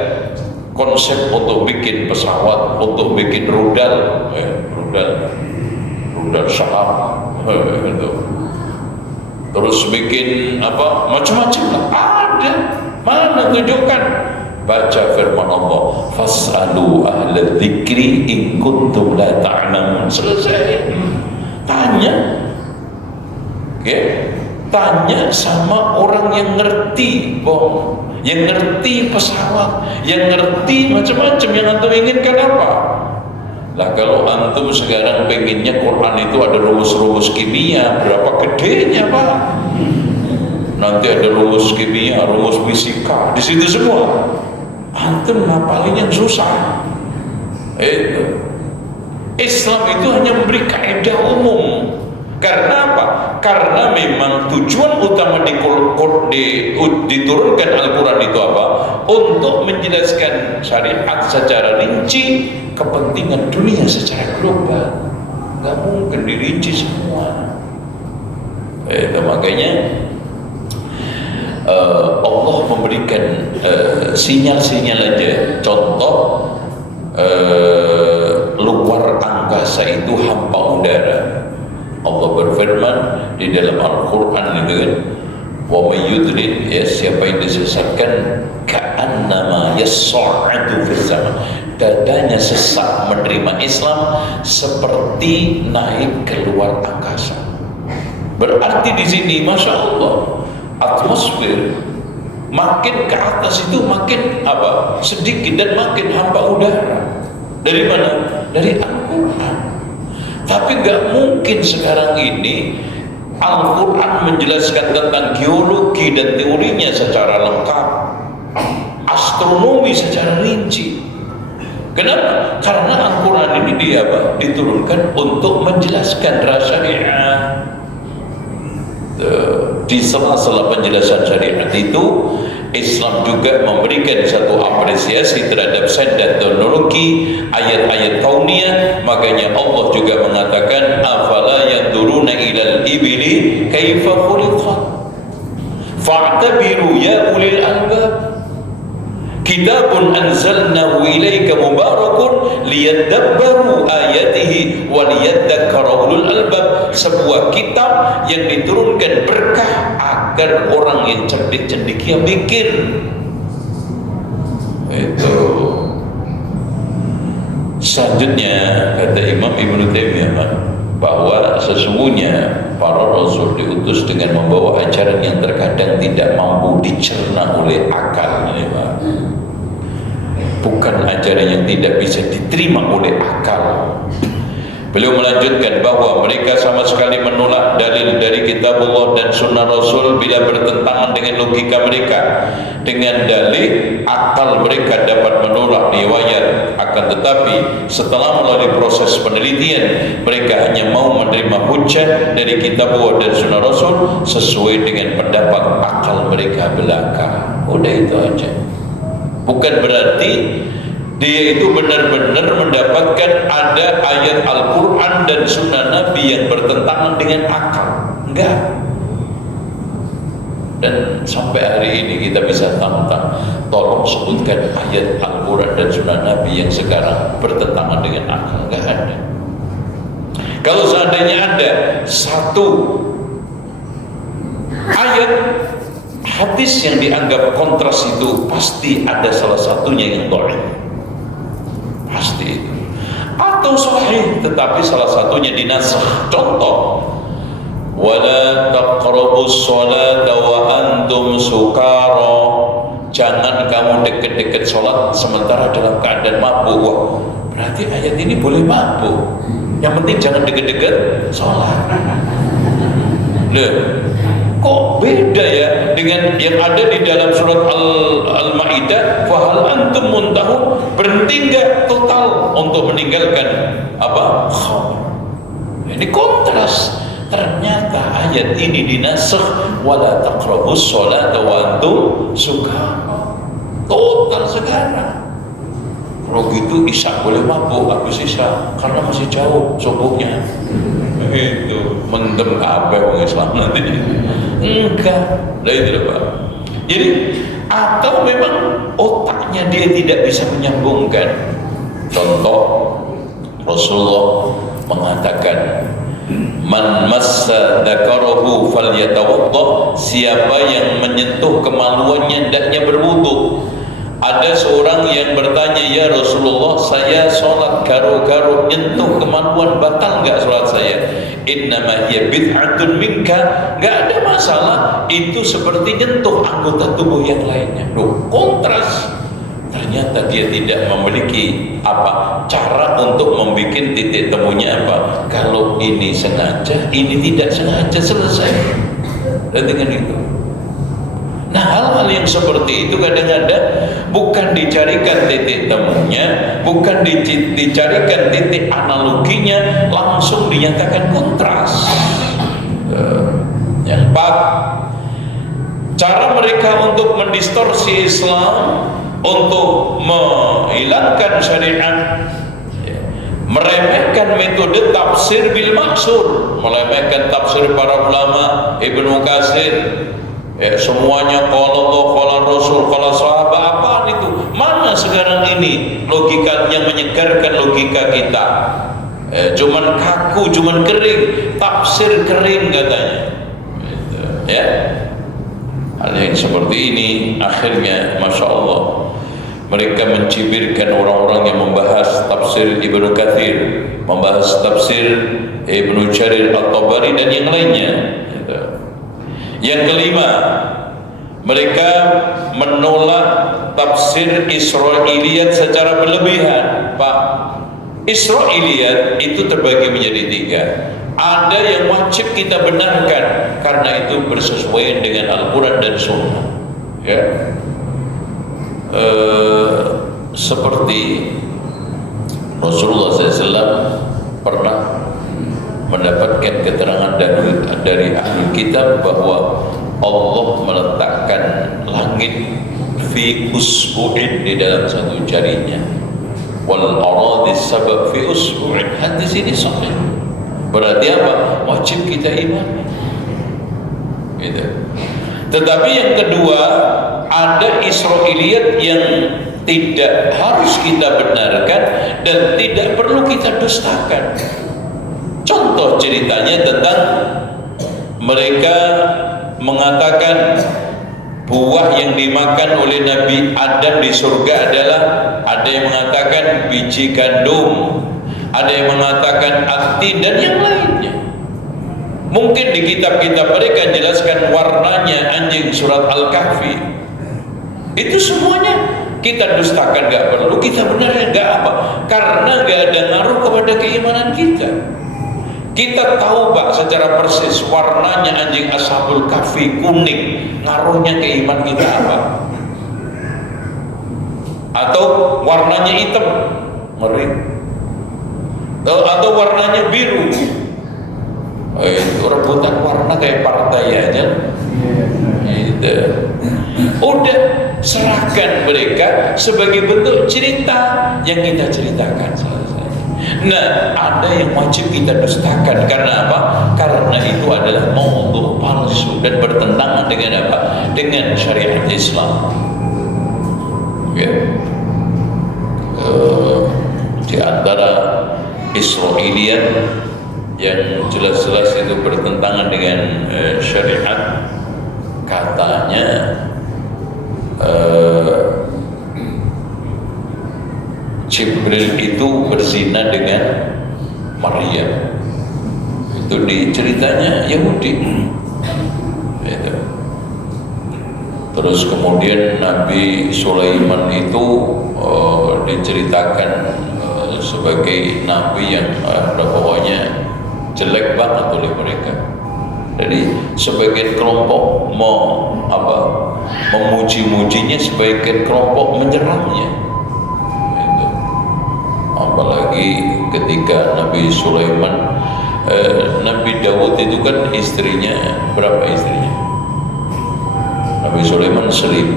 konsep untuk bikin pesawat, untuk bikin rudal, rudal saham, terus bikin apa macam-macam lah? Ada. Mana tunjukkan? Baca firman Allah, fas'alu ahla dzikri in kuntum la ta'lamun. Selesai. Tanya. Tanya sama orang yang ngerti bom, yang ngerti pesawat, yang ngerti macam-macam. Yang antum inginkan apa? Lah kalau antum sekarang pengennya Quran itu ada rumus-rumus kimia, berapa gedenya Pak? Nanti ada rumus kimia, rumus fisika, di situ semua. Antum ngapalin yang susah. Itu Islam itu hanya memberi kaidah umum. Karena apa? Karena memang tujuan utama diturunkan Al-Quran itu apa? Untuk menjelaskan syariat secara rinci, kepentingan dunia secara global. Gak mungkin dirinci semua. Makanya Allah memberikan sinyal-sinyal aja. Contoh, luar angkasa itu hampa udara. Allah berfirman di dalam Al-Quran itu kan, wa may yudlil, ya siapa yang disesatkan, ka'annama yas'adu fis sama, dadanya sesak menerima Islam seperti naik keluar angkasa. Berarti di sini masya Allah, atmosfer makin ke atas itu makin apa? Sedikit dan makin hampa udara. Dari mana? Dari Al-Quran. Tapi gak mungkin sekarang ini Al-Quran menjelaskan tentang geologi dan teorinya secara lengkap, astronomi secara rinci. Kenapa? Karena Al-Quran ini diturunkan untuk menjelaskan syariat. Di sela-sela penjelasan syariat itu, Islam juga memberikan satu apresiasi terhadap sains dan teknologi, ayat-ayat kauniyah. Makanya Allah juga mengatakan, afala yanzuruna ilal ibili kaifa khuliqat fa'tabiru ya ulil albab, kitabun anzalnahu ilaika mubarakun liyadabbaru ayatihi wa liyadzakkara ulul albab. Sebuah kitab yang diturunkan berkah agar orang yang cerdik-cerdik yang mikir. Itu selanjutnya kata Imam Ibnu Taimiyah bahwa sesungguhnya para rasul diutus dengan membawa ajaran yang terkadang tidak mampu dicerna oleh akal. Bukan ajaran yang tidak bisa diterima oleh akal. Beliau melanjutkan bahwa mereka sama sekali menolak dalil dari kitabullah dan sunnah Rasul bila bertentangan dengan logika mereka. Dengan dalil, akal mereka dapat menolak riwayat. Akan tetapi setelah melalui proses penelitian, mereka hanya mau menerima hujjah dari kitabullah dan sunnah Rasul sesuai dengan pendapat akal mereka belaka. Udah itu aja. Bukan berarti dia itu benar-benar mendapatkan ada ayat Al-Quran dan sunnah Nabi yang bertentangan dengan akal. Enggak. Dan sampai hari ini kita bisa tantang, tolong sebutkan ayat Al-Quran dan sunnah Nabi yang sekarang bertentangan dengan akal. Enggak ada. Kalau seandainya ada satu ayat hadis yang dianggap kontras, itu pasti ada salah satunya yang dhaif. Pasti itu. Atau sahih tetapi salah satunya dinasakh. Contoh, wala taqrabus sholata wa antum sukara, jangan kamu dekat-dekat sholat sementara dalam keadaan mabuk. Wah, berarti ayat ini boleh mabuk, yang penting jangan dekat-dekat sholat. Loh, kok beda ya dengan yang ada di dalam surat Al-Maidah, fahal antum muntahun, berhenti enggak total untuk meninggalkan apa? Ini kontras. Ternyata ayat ini dinasakh, wala taqrabus sholata wa antum sukara. total sekarang. Kalau gitu Isya boleh mabuk habis Isya karena masih jauh subuhnya. Itu mendem kabeh wong Islam nanti. Enggak, lah itu Pak. Jadi atau memang otaknya dia tidak bisa menyambungkan. Contoh Rasulullah mengatakan, man massa dzakarahu falyatawadda, siapa yang menyentuh kemaluannya hendaknya berwudu. Ada seorang yang bertanya, ya Rasulullah, saya sholat garu-garu nyentuh kemaluan, batal enggak sholat saya? Innama hiya bid'atun minka, enggak ada masalah, itu seperti nyentuh anggota tubuh yang lainnya. Loh, kontras. Ternyata dia tidak memiliki cara untuk membuat titik temunya apa. Kalau ini sengaja, ini tidak sengaja, selesai. Dan dengan itu, nah hal-hal yang seperti itu kadang-kadang bukan dicarikan titik temunya, bukan dicarikan titik analoginya, langsung dinyatakan kontras. Yang empat, cara mereka untuk mendistorsi Islam, untuk menghilangkan syariat, meremehkan metode tafsir bil maksur, meremehkan tafsir para ulama, Ibnu Katsir, semuanya qala Allah, qala Rasul, qala sahabat. Apaan itu? Mana sekarang ini logika yang menyegarkan logika kita? Cuman kaku, cuman kering, tafsir kering katanya. Ya, hal yang seperti ini akhirnya Masya Allah mereka mencibirkan orang-orang yang membahas tafsir Ibnu Katsir, membahas tafsir Ibnu Jarir At-Tabari dan yang lainnya. Yang kelima, mereka menolak tafsir Israiliyat secara berlebihan. Pak, Israiliyat itu terbagi menjadi tiga. Ada yang wajib kita benarkan karena itu bersesuaian dengan Al-Quran dan Sunnah. Ya. Seperti Rasulullah SAW pernah mendapatkan keterangan dari ahli kitab bahwa Allah meletakkan langit fi usbu'in, di dalam satu jarinya, wal aradis sabab fi usbu'in. Hadis ini sahih. Berarti apa? Wajib kita imani. Gitu. Tetapi yang kedua, ada Israiliyat yang tidak harus kita benarkan dan tidak perlu kita dustakan. Contoh ceritanya tentang mereka mengatakan buah yang dimakan oleh Nabi Adam di surga adalah, ada yang mengatakan biji gandum, ada yang mengatakan ati dan yang lainnya. Mungkin di kitab-kitab mereka jelaskan warnanya anjing, surat Al-Kahfi. Itu semuanya kita dustakan, gak perlu kita benarkan, gak apa, karena gak ada ngaruh kepada keimanan kita. Kita tahu Pak secara persis warnanya anjing Ashabul Kahfi kuning, ngaruhnya ke iman kita apa? Atau warnanya hitam, ngeri. Atau warnanya biru, itu rebutan warna kayak partai aja. Itu udah serahkan mereka sebagai bentuk cerita yang kita ceritakan. Nah, ada yang wajib kita dustakan karena apa? Karena itu adalah maudhu palsu dan bertentangan dengan apa? Dengan syariat Islam. Ya. Di antara Israiliyat yang jelas-jelas itu bertentangan dengan syariat, katanya Jibril itu berzina dengan Maryam. Itu di ceritanya Yahudi. Itu. Terus kemudian Nabi Sulaiman itu diceritakan sebagai nabi yang pokoknya jelek banget oleh mereka. Jadi sebagian kelompok memuji-mujinya, sebagian kelompok menyerangnya. Apalagi ketika Nabi Sulaiman, Nabi Daud itu kan istrinya, berapa istrinya? Nabi Sulaiman 1000.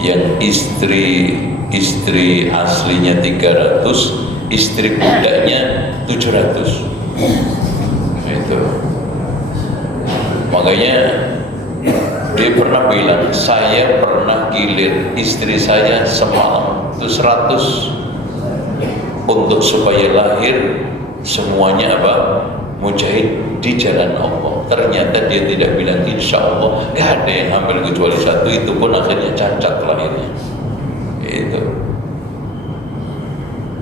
yang istri aslinya 300, istri mudanya 700. Itu makanya dia pernah bilang, saya pernah gilir istri saya semalam itu 100 untuk supaya lahir semuanya apa? Mujahid di jalan Allah. Ternyata dia tidak bilang insya Allah, gak ada yang hamil kecuali 1, itu pun akhirnya cacat lahirnya.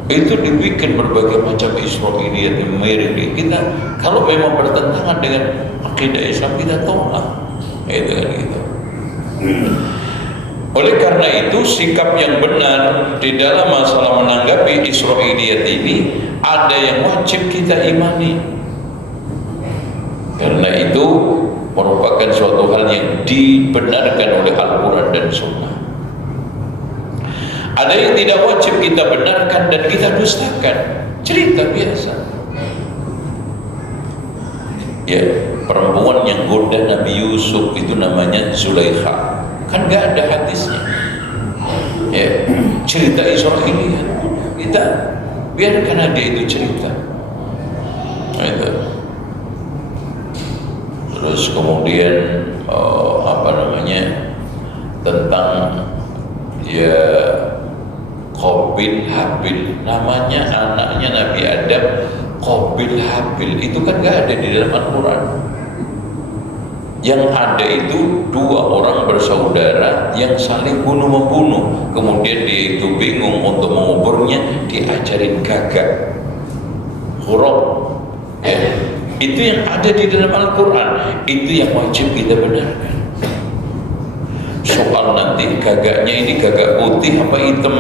Itu dibikin berbagai macam Israiliyat yang mirip. Kita kalau memang bertentangan dengan akidah Islam, kita tolak. Itu kan gitu. Oleh karena itu, sikap yang benar di dalam masalah menanggapi Israiliyat ini ada yang wajib kita imani. Karena itu merupakan suatu hal yang dibenarkan oleh Al-Quran dan Sunnah. Ada yang tidak wajib kita benarkan dan kita dustakan. Cerita biasa. Ya, perempuan yang goda Nabi Yusuf itu namanya Zulaikha. Kan gak ada hadisnya. Ya, cerita Israiliyat. Kita biarkan ada itu cerita. Itu. Terus kemudian tentang ya Qabil Habil, namanya anaknya Nabi Adam Qabil Habil, itu kan gak ada di dalam Al-Quran. Yang ada itu 2 orang bersaudara yang saling bunuh-membunuh, kemudian dia itu bingung untuk menguburnya, diajarin gagak huruf. Ya, itu yang ada di dalam Al-Quran, itu yang wajib kita benarkan. Soal nanti gagaknya ini gagak putih apa hitam,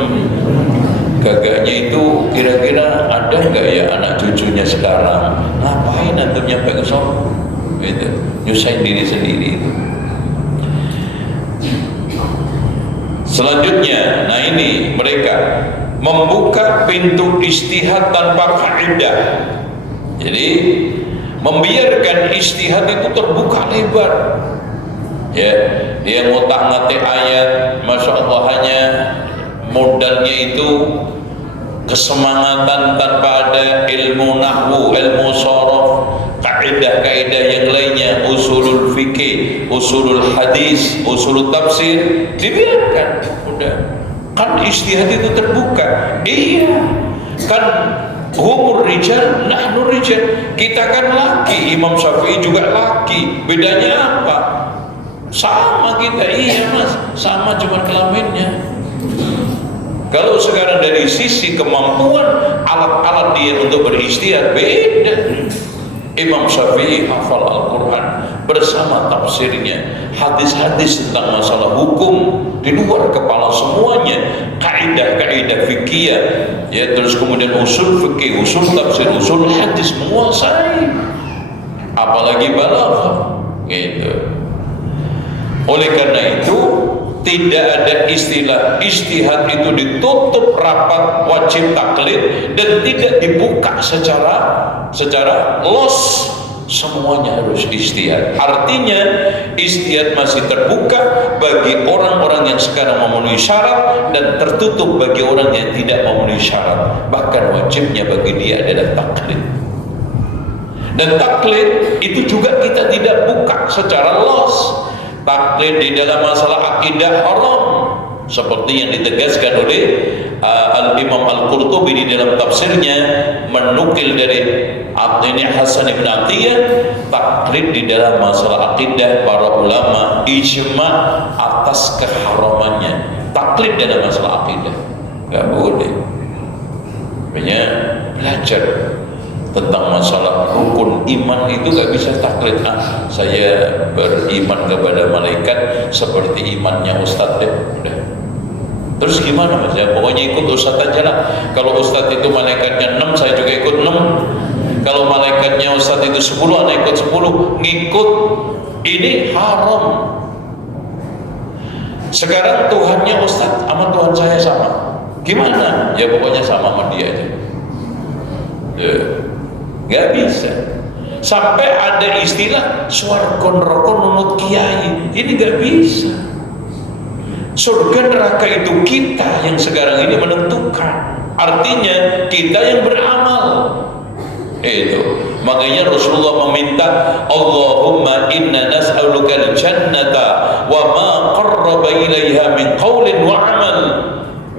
gagaknya itu kira-kira ada nggak ya anak cucunya sekarang, ngapain antum nyampe ke sana, gitu, nyusahin diri sendiri itu. Selanjutnya, nah ini mereka membuka pintu ijtihad tanpa kaidah. Jadi membiarkan ijtihad itu terbuka lebar. Ya, dia ngotak-ngatik ayat, masya Allah, hanya modalnya itu kesemangatan tanpa ada ilmu nahwu, ilmu sorof, kaidah-kaidah yang lainnya, usulul fikih, usulul hadis, usulul tafsir, dibiarkan. Udah, kan ijtihad itu terbuka. Iya, kan humur rijal, nahnu rijal, kita kan laki, Imam Syafi'i juga laki, bedanya apa? Sama kita, iya mas, sama cuma kelaminnya. Kalau sekarang dari sisi kemampuan alat-alat dia untuk berijtihad beda. Imam Syafi'i hafal Al-Quran bersama tafsirnya, hadis-hadis tentang masalah hukum di luar kepala semuanya, kaidah-kaidah fikih, ya, terus kemudian usul fikih, usul tafsir, usul hadis menguasai, apalagi balaghah, gitu. Oleh karena itu tidak ada istilah ijtihad itu ditutup rapat wajib taklid dan tidak dibuka secara los, semuanya harus ijtihad. Artinya ijtihad masih terbuka bagi orang-orang yang sekarang memenuhi syarat dan tertutup bagi orang yang tidak memenuhi syarat. Bahkan wajibnya bagi dia adalah taklid. Dan taklid itu juga kita tidak buka secara los. Taklid di dalam masalah akidah haram, seperti yang ditegaskan oleh Al-Imam Al-Qurtubi di dalam tafsirnya, menukil dari Hasan ibn Atiyah, taklid di dalam masalah akidah para ulama ijma atas keharamannya. Taklid dalam masalah akidah nggak boleh. Makanya belajar tentang masalah rukun iman itu gak bisa taklid. Saya beriman kepada malaikat seperti imannya Ustadz deh. Udah. Terus gimana mas? Ya pokoknya ikut Ustadz aja lah. Kalau Ustadz itu malaikatnya 6, saya juga ikut 6. Kalau malaikatnya Ustadz itu 10, anak ikut 10. Ngikut ini haram. Sekarang Tuhannya Ustadz sama Tuhan saya sama. Gimana? Ya pokoknya sama dia aja. Ya. Gak bisa. Sampai ada istilah swargon rokon nunut kiai, ini gak bisa. Surga neraka itu kita yang sekarang ini menentukan. Artinya kita yang beramal. Itu makanya Rasulullah meminta, Allahumma inna nas'aluka al-jannata wa ma qarraba ilaiha min qawlin wa amal,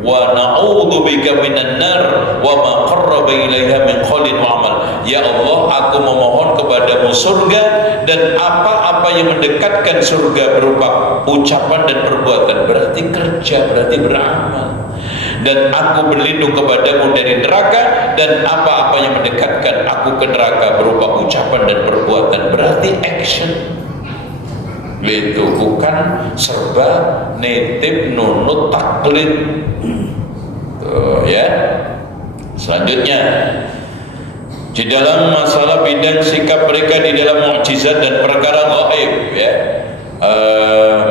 wa na'udzu bika minan nar wa ma qarraba ilaiha min qawlin wa amal. Ya Allah, aku memohon kepadamu surga dan apa-apa yang mendekatkan surga berupa ucapan dan perbuatan, berarti kerja, berarti beramal. Dan aku berlindung kepadamu dari neraka dan apa-apa yang mendekatkan aku ke neraka berupa ucapan dan perbuatan, berarti action. Itu bukan serba nitip nunut taklid. Tuh ya. Selanjutnya, di dalam masalah bidang sikap mereka di dalam mukjizat dan perkara gaib, ya.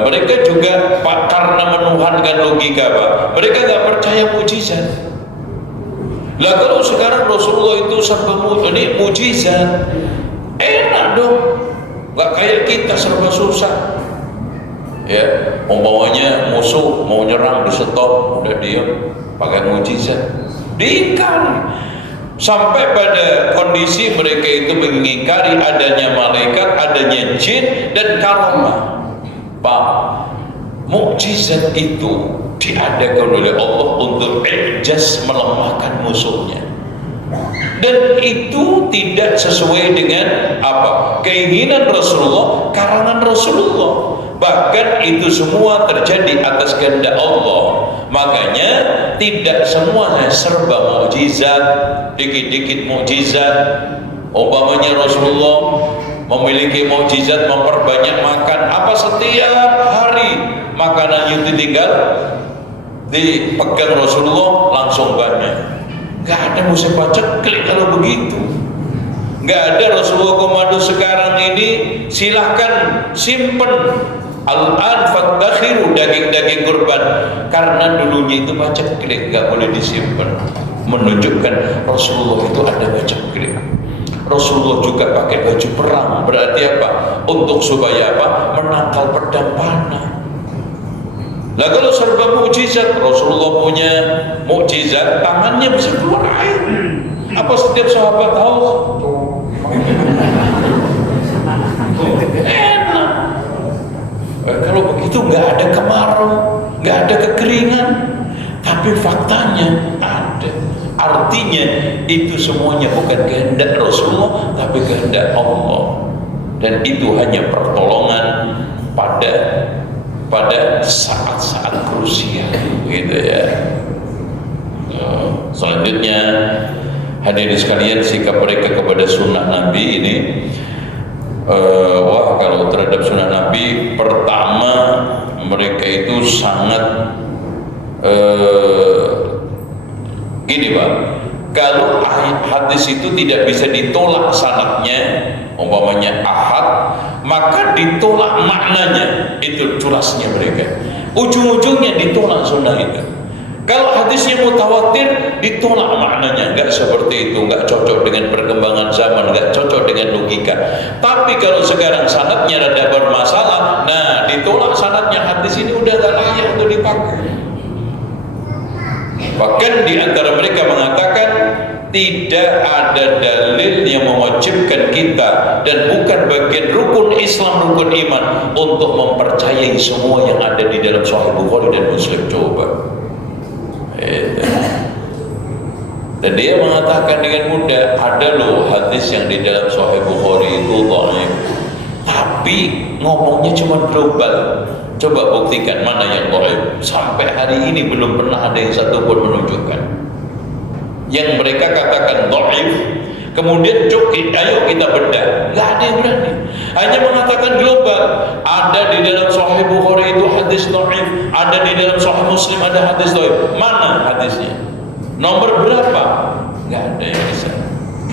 Mereka juga karena menuhankan logika, Pak. Mereka nggak percaya mukjizat. Lah kalau sekarang Rasulullah itu serba mukjizat, enak dong. Nggak kayak kita serba susah. Ya, umpamanya musuh mau nyerang di stop, udah diam, pakai mukjizat, diingkari. Sampai pada kondisi mereka itu mengingkari adanya malaikat, adanya jin dan karamah. Pak, mukjizat itu diadakan oleh Allah untuk ijaz, melemahkan musuhnya. Dan itu tidak sesuai dengan apa? Keinginan Rasulullah, karangan Rasulullah. Bahkan itu semua terjadi atas kehendak Allah. Makanya tidak semuanya serba mukjizat, dikit-dikit mukjizat. Umpamanya Rasulullah memiliki mukjizat memperbanyak makan, apa setiap hari makanannya itu tinggal dipegang Rasulullah langsung banyak. Gak ada musibah ceklik kalau begitu. Gak ada Rasulullah komando sekarang ini silahkan simpen al-an fatakhiru daging-daging kurban, karena dulunya itu paceklik, gak boleh disimpan. Menunjukkan Rasulullah itu ada paceklik. Rasulullah juga pakai baju perang, berarti apa? Untuk supaya apa? Menangkal pedang panah. Lah kalau serba mukjizat, Rasulullah punya mukjizat, tangannya bisa keluar air. Apa setiap sahabat tahu? Enak. Kalau begitu nggak ada kemarau, nggak ada kekeringan, tapi faktanya ada. Artinya itu semuanya bukan kehendak Rasulullah, tapi kehendak Allah. Dan itu hanya pertolongan pada saat-saat krusial, gitu ya. Selanjutnya, hadirin sekalian, sikap mereka kepada sunnah Nabi ini, wah, kalau terhadap sunnah Nabi, pertama mereka itu sangat gini, Pak. Kalau hadis itu tidak bisa ditolak sanadnya, umpamanya ahad, maka ditolak maknanya. Itu curasnya mereka. Ujung-ujungnya ditolak sunnah itu. Kalau hadisnya mutawatir, ditolak maknanya. Enggak seperti itu, enggak cocok dengan perkembangan zaman, enggak cocok dengan logika. Tapi kalau sekarang sanadnya rada bermasalah, nah ditolak sanadnya, hadis ini udah gak layak untuk dipakai. Bahkan di antara mereka mengatakan tidak ada dalil yang mewajibkan kita dan bukan bagian rukun Islam, rukun iman untuk mempercayai semua yang ada di dalam Sahih Bukhari dan Muslim. Coba. Dan dia mengatakan dengan mudah, ada loh hadis yang di dalam Sahih Bukhari itu dhaif, tapi ngomongnya cuma global. Coba buktikan mana yang dhaif. Sampai hari ini belum pernah ada yang satu pun menunjukkan. Yang mereka katakan dhaif, kemudian ayo kita bedah, nggak ada yang berani. Hanya mengatakan global. Ada di dalam Sahih Bukhari itu hadis dhaif, ada di dalam Sahih Muslim ada hadis dhaif. Mana hadisnya? Nomor berapa? Nggak ada yang bisa.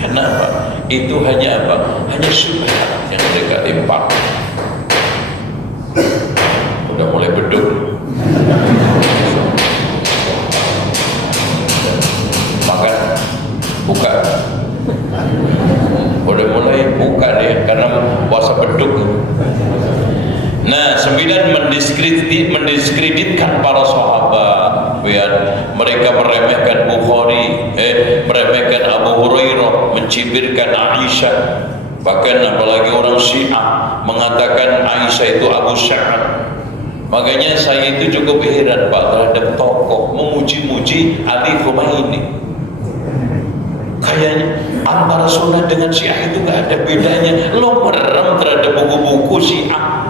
Kenapa? Itu hanya apa? Hanya syubhat yang mereka timpang. Udah mulai beduk. Makan, buka. Udah mulai buka deh, karena puasa beduk. Nah, 9, mendiskreditkan para Bahkan apalagi orang Syiah mengatakan Aisyah itu Abu Sya'ad. Makanya saya itu cukup heran Pak terhadap tokoh memuji-muji Ali Khomeini. Kayaknya antara Sunnah dengan Syiah itu gak ada bedanya. Lo merem terhadap buku-buku Syiah.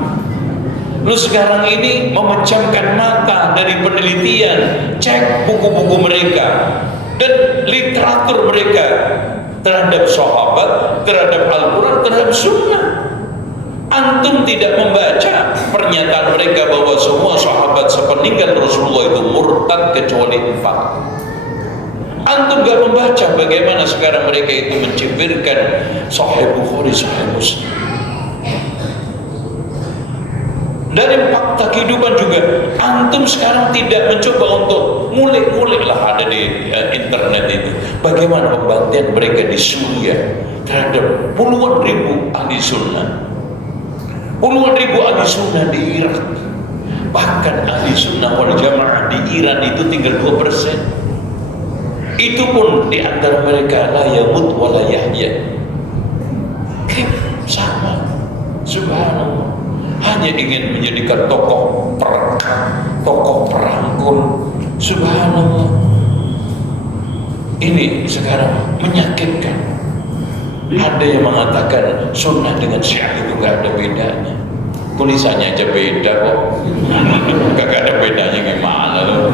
Lo sekarang ini memejamkan mata dari penelitian. Cek buku-buku mereka dan literatur mereka terhadap sahabat, terhadap Al-Quran, terhadap Sunnah. Antum tidak membaca pernyataan mereka bahwa semua sahabat sepeninggal Rasulullah itu murtad kecuali 4. Antum gak membaca bagaimana sekarang mereka itu mencibirkan Sahih Bukhari, Sahih Muslim. Dari fakta kehidupan juga, antum sekarang tidak mencoba untuk ngulik-ngulik lah ada di internet itu. Bagaimana pembantaian mereka di Suriah terhadap puluhan ribu ahli sunnah. Puluhan ribu ahli sunnah di Irak. Bahkan ahli sunnah wal jamaah di Iran itu tinggal 2%. Itu pun di antara mereka la yamut wa la yahya. Sama. Subhanallah. Hanya ingin menjadikan tokoh perekat, tokoh perangkul. Subhanallah. Ini sekarang menyakitkan. Ada yang mengatakan sunnah dengan syiah itu gak ada bedanya. Tulisannya aja beda kok. Gak ada bedanya gimana loh.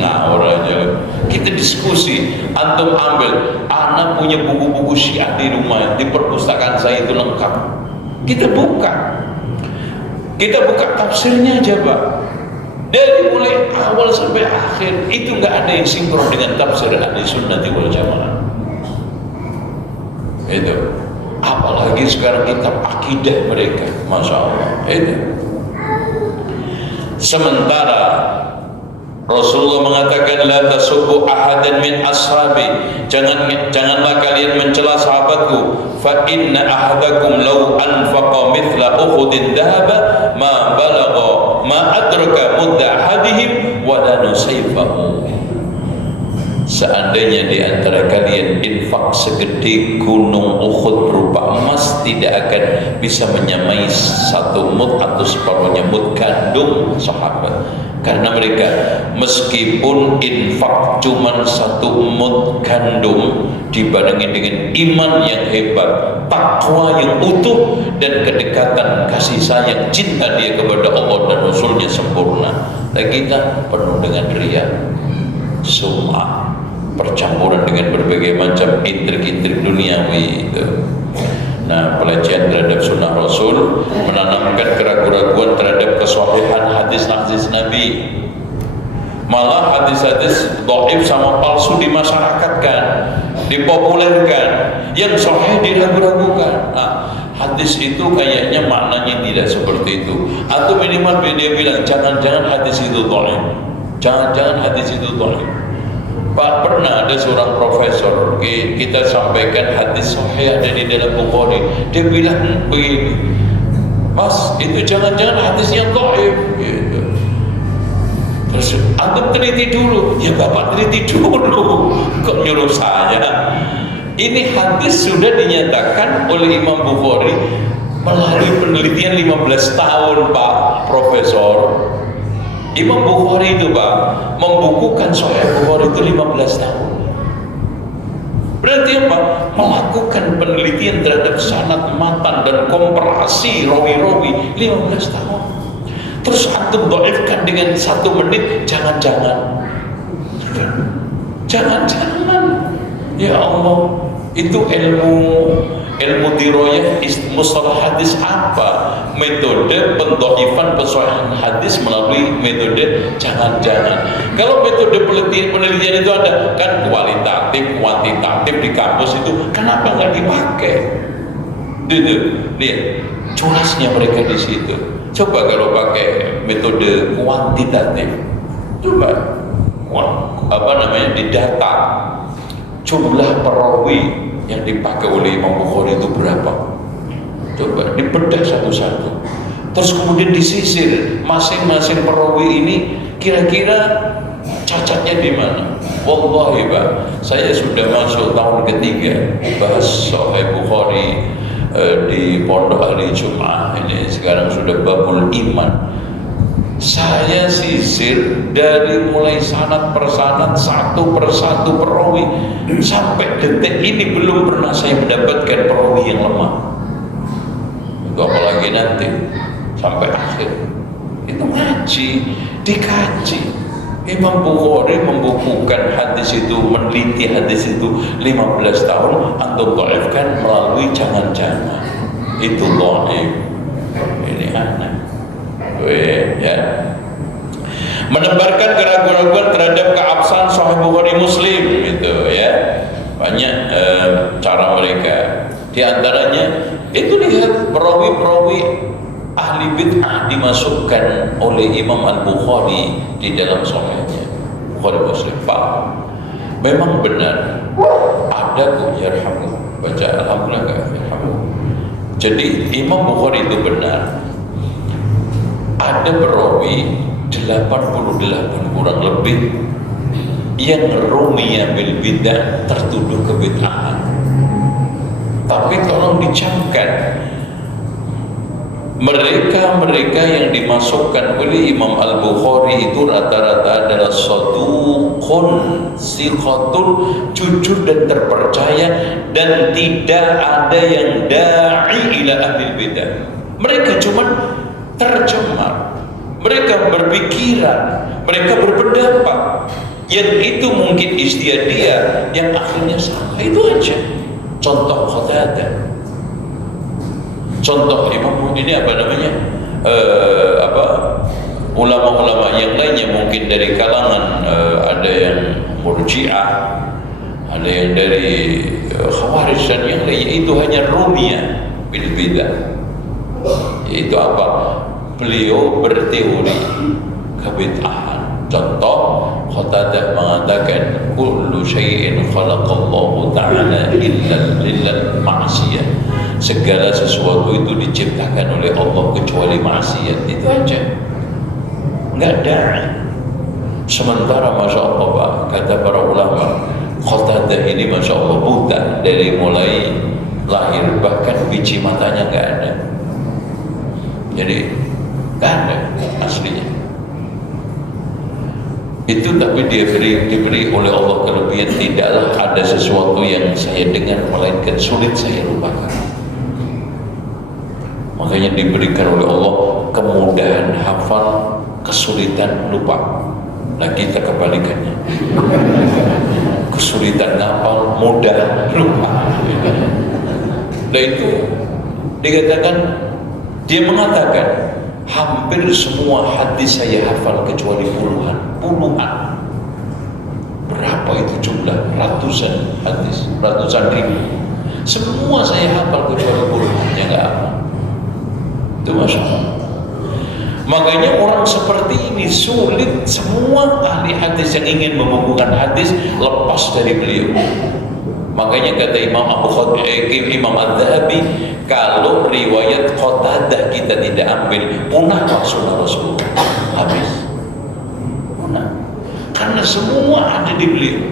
Ngawur aja loh. Kita diskusi. Antum ambil. Anak punya buku-buku syiah di rumah. Di perpustakaan saya itu lengkap. Kita buka tafsirnya aja Pak. Dari mulai awal sampai akhir itu nggak ada yang sinkron dengan tafsir ahli sunnah wal jamaah. Itu. Apalagi sekarang kitab akidah mereka, masya Allah. Itu. Sementara Rasulullah mengatakan la tasubbu ahadan min ashabi, janganlah kalian mencela sahabatku, fa inna ahadakum law anfaqa mithla uhudin dhahaba ma balagha ma adraka mudda ahadihim wa la nusayfahu. Seandainya di antara kalian infak segede gunung Uhud berupa emas, tidak akan bisa menyamai 1 mud atau separuhnya mud gandum sahabat. Karena mereka meskipun infak cuma 1 mud gandum dibarengi dengan iman yang hebat, takwa yang utuh, dan kedekatan kasih sayang cinta dia kepada Allah dan Rasulnya sempurna. Dan kita penuh dengan riya, sum'ah, percampuran dengan berbagai macam intrik-intrik duniawi itu. Nah, pelecehan terhadap sunnah Rasul menanamkan keraguan-keraguan terhadap kesahihan hadis-hadis Nabi. Malah hadis-hadis dhaif sama palsu dimasyarakatkan, dipopulerkan, yang sahih diragu-ragukan. Nah, hadis itu kayaknya maknanya tidak seperti itu. Atau minimal dia bilang jangan-jangan hadis itu dhaif. Jangan-jangan hadis itu dhaif. Pak, pernah ada seorang profesor kita sampaikan hadis sahih ada di dalam Bukhari, dia bilang begini, Mas, itu jangan-jangan hadisnya dhaif gitu. Terus antum teliti dulu. Ya Bapak teliti dulu, kok nyuruh saya. Ini hadis sudah dinyatakan oleh Imam Bukhari melalui penelitian 15 tahun Pak Profesor. Imam Bukhari itu Pak membukukan Sahih Bukhari itu 15 tahun. Berarti apa? Melakukan penelitian terhadap sanad, matan, dan komparasi rawi-rawi 15 tahun. Terus antum dhaifkan dengan 1 menit, jangan-jangan. Jangan-jangan. Ya Allah, itu ilmu dirayah mustalah hadis apa? Metode pendhaifan pesahihan hadis melalui metode jangan-jangan. Kalau metode penelitian itu ada kan kualitatif, kuantitatif di kampus itu, kenapa nggak dipakai? Lihat curasnya mereka di situ. Coba kalau pakai metode kuantitatif, coba di data jumlah perawi yang dipakai oleh Imam Bukhari itu berapa? Coba dibedah satu-satu. Terus kemudian disisir masing-masing perawi ini kira-kira cacatnya di mana? Wallahi Pak, saya sudah masuk tahun ketiga bahas Sahih Bukhari di pondok hari Jumat ini sekarang sudah babul iman. Saya sisir dari mulai sanad per sanad, satu persatu perawi, sampai detik ini belum pernah saya mendapatkan perawi yang lemah. Itu apalagi nanti sampai akhir. Itu ngaji, dikaji. Imam Bukhari membukukan hadis itu, meneliti hadis itu 15 tahun, antum dhaifkan melalui jangan-jangan. Itu dhaif. Ini aneh. Ya. Menebarkan keraguan-keraguan terhadap keabsahan Sahih Bukhari Muslim gitu ya. Banyak cara mereka. Di antaranya itu lihat perawi-perawi ahli bid'ah dimasukkan oleh Imam Al-Bukhari di dalam sahihnya. Bukhari Muslim. Pak, memang benar ada kok yarhamu. Baca alhamdulillah enggak yarhamu. Jadi Imam Bukhari itu benar. Ada perawi 88 kurang lebih yang rumiya bil bid'ah, tertuduh kebid'ahan. Tapi tolong dicamkan, mereka yang dimasukkan oleh Imam Al-Bukhari itu rata-rata adalah saduqun siqatun, jujur dan terpercaya, dan tidak ada yang da'i ila ahli bidah. Mereka cuma tercemar, mereka berpikiran, mereka berpendapat yang itu mungkin istiadia, yang akhirnya salah. Itu aja. Contoh Qatadah, contoh Imam ini apa namanya, ulama-ulama yang lainnya mungkin dari kalangan ada yang Murji'ah, ada yang dari Khawarij dan yang lainnya, itu hanya rumiyah bil bidah. Yaitu apa? Beliau berteori kebid'ahan. Contoh, Qatadah mengatakan kullu syai'in khalaqallahu ta'ala illa lil ma'siyah. Segala sesuatu itu diciptakan oleh Allah kecuali maksiat. Itu aja, enggak ada. Sementara Masya Allah Pak, kata para ulama, Qatadah ini Masya Allah buta dari mulai lahir, bahkan biji matanya enggak ada. Jadi enggak ada aslinya. Itu tapi diberi oleh Allah kelebihan. Tidaklah ada sesuatu yang saya dengar melainkan sulit saya lupakan. Makanya diberikan oleh Allah kemudahan hafal, kesulitan lupa. Nah kita kebalikannya, kesulitan hafal, mudah lupa. Nah itu dikatakan, dia mengatakan hampir semua hadis saya hafal kecuali puluhan. Berapa itu jumlah? Ratusan hadis, ratusan ribu. Semua saya hafal kecuali puluhan yang enggak hafal. Itu Masya Allah. Makanya orang seperti ini sulit. Semua ahli hadis yang ingin membukukan hadis lepas dari beliau. Makanya kata Imam Imam Az-Zahabi, kalau riwayat Qatadah kita tidak ambil, punah sunnah Rasulullah, habis punah. Karena semua ada di beliau,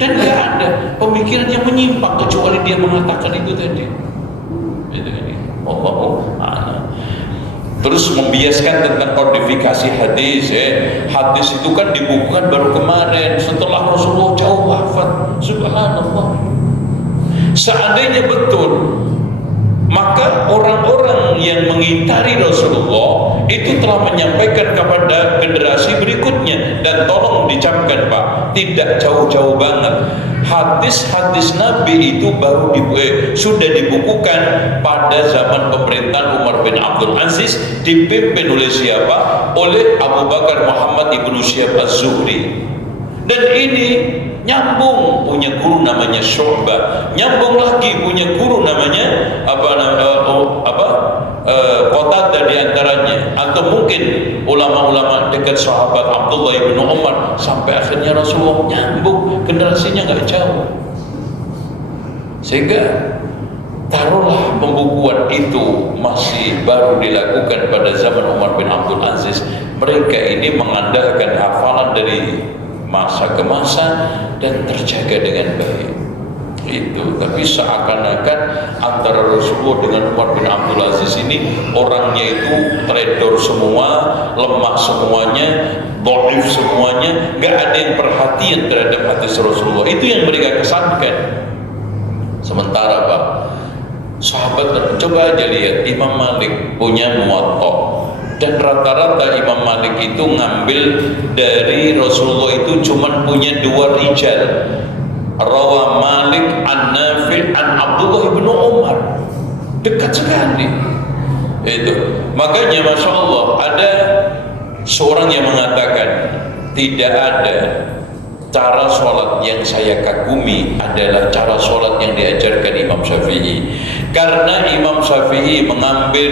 dan tidak ada pemikiran yang menyimpang kecuali dia mengatakan itu tadi. Itu kan Allahu a'lam. Terus membiaskan tentang kodifikasi hadis. Hadis itu kan dibukukan baru kemarin setelah Rasulullah jauh wafat. Subhanallah. Seandainya betul, maka orang-orang yang mengingkari Rasulullah itu telah menyampaikan kepada generasi berikutnya. Dan tolong dicamkan Pak, tidak jauh-jauh banget. Hadis-hadis Nabi itu sudah dibukukan pada zaman pemerintahan Umar bin Abdul Aziz, dipimpin oleh siapa? Oleh Abu Bakar Muhammad ibnu Syihab Az-Zuhri. Dan ini nyambung, punya guru namanya Syu'bah, nyambung lagi punya guru namanya Qatadah di antaranya, atau mungkin ulama-ulama dekat sahabat Abdullah bin Umar, sampai akhirnya Rasulullah, nyambung, generasinya nggak jauh. Sehingga taruhlah pembukuan itu masih baru dilakukan pada zaman Umar bin Abdul Aziz. Mereka ini mengandalkan hafalan dari masa ke masa dan terjaga dengan baik. Itu, tapi seakan-akan antara Rasulullah dengan Umar bin Abdul Aziz ini orangnya itu trader semua, lemah semuanya, dhaif semuanya, nggak ada yang perhatian terhadap hadis Rasulullah. Itu yang mereka kesankan. Sementara Pak, sahabat, coba aja lihat Imam Malik punya Muwatta, dan rata-rata Imam Malik itu ngambil dari Rasulullah itu cuman punya 2 rijal. Rawa Malik an Nafi' an Abdullah bin Umar, dekat sekali itu. Makanya Masya Allah, ada seorang yang mengatakan tidak ada cara sholat yang saya kagumi adalah cara sholat yang diajarkan Imam Syafi'i, karena Imam Syafi'i mengambil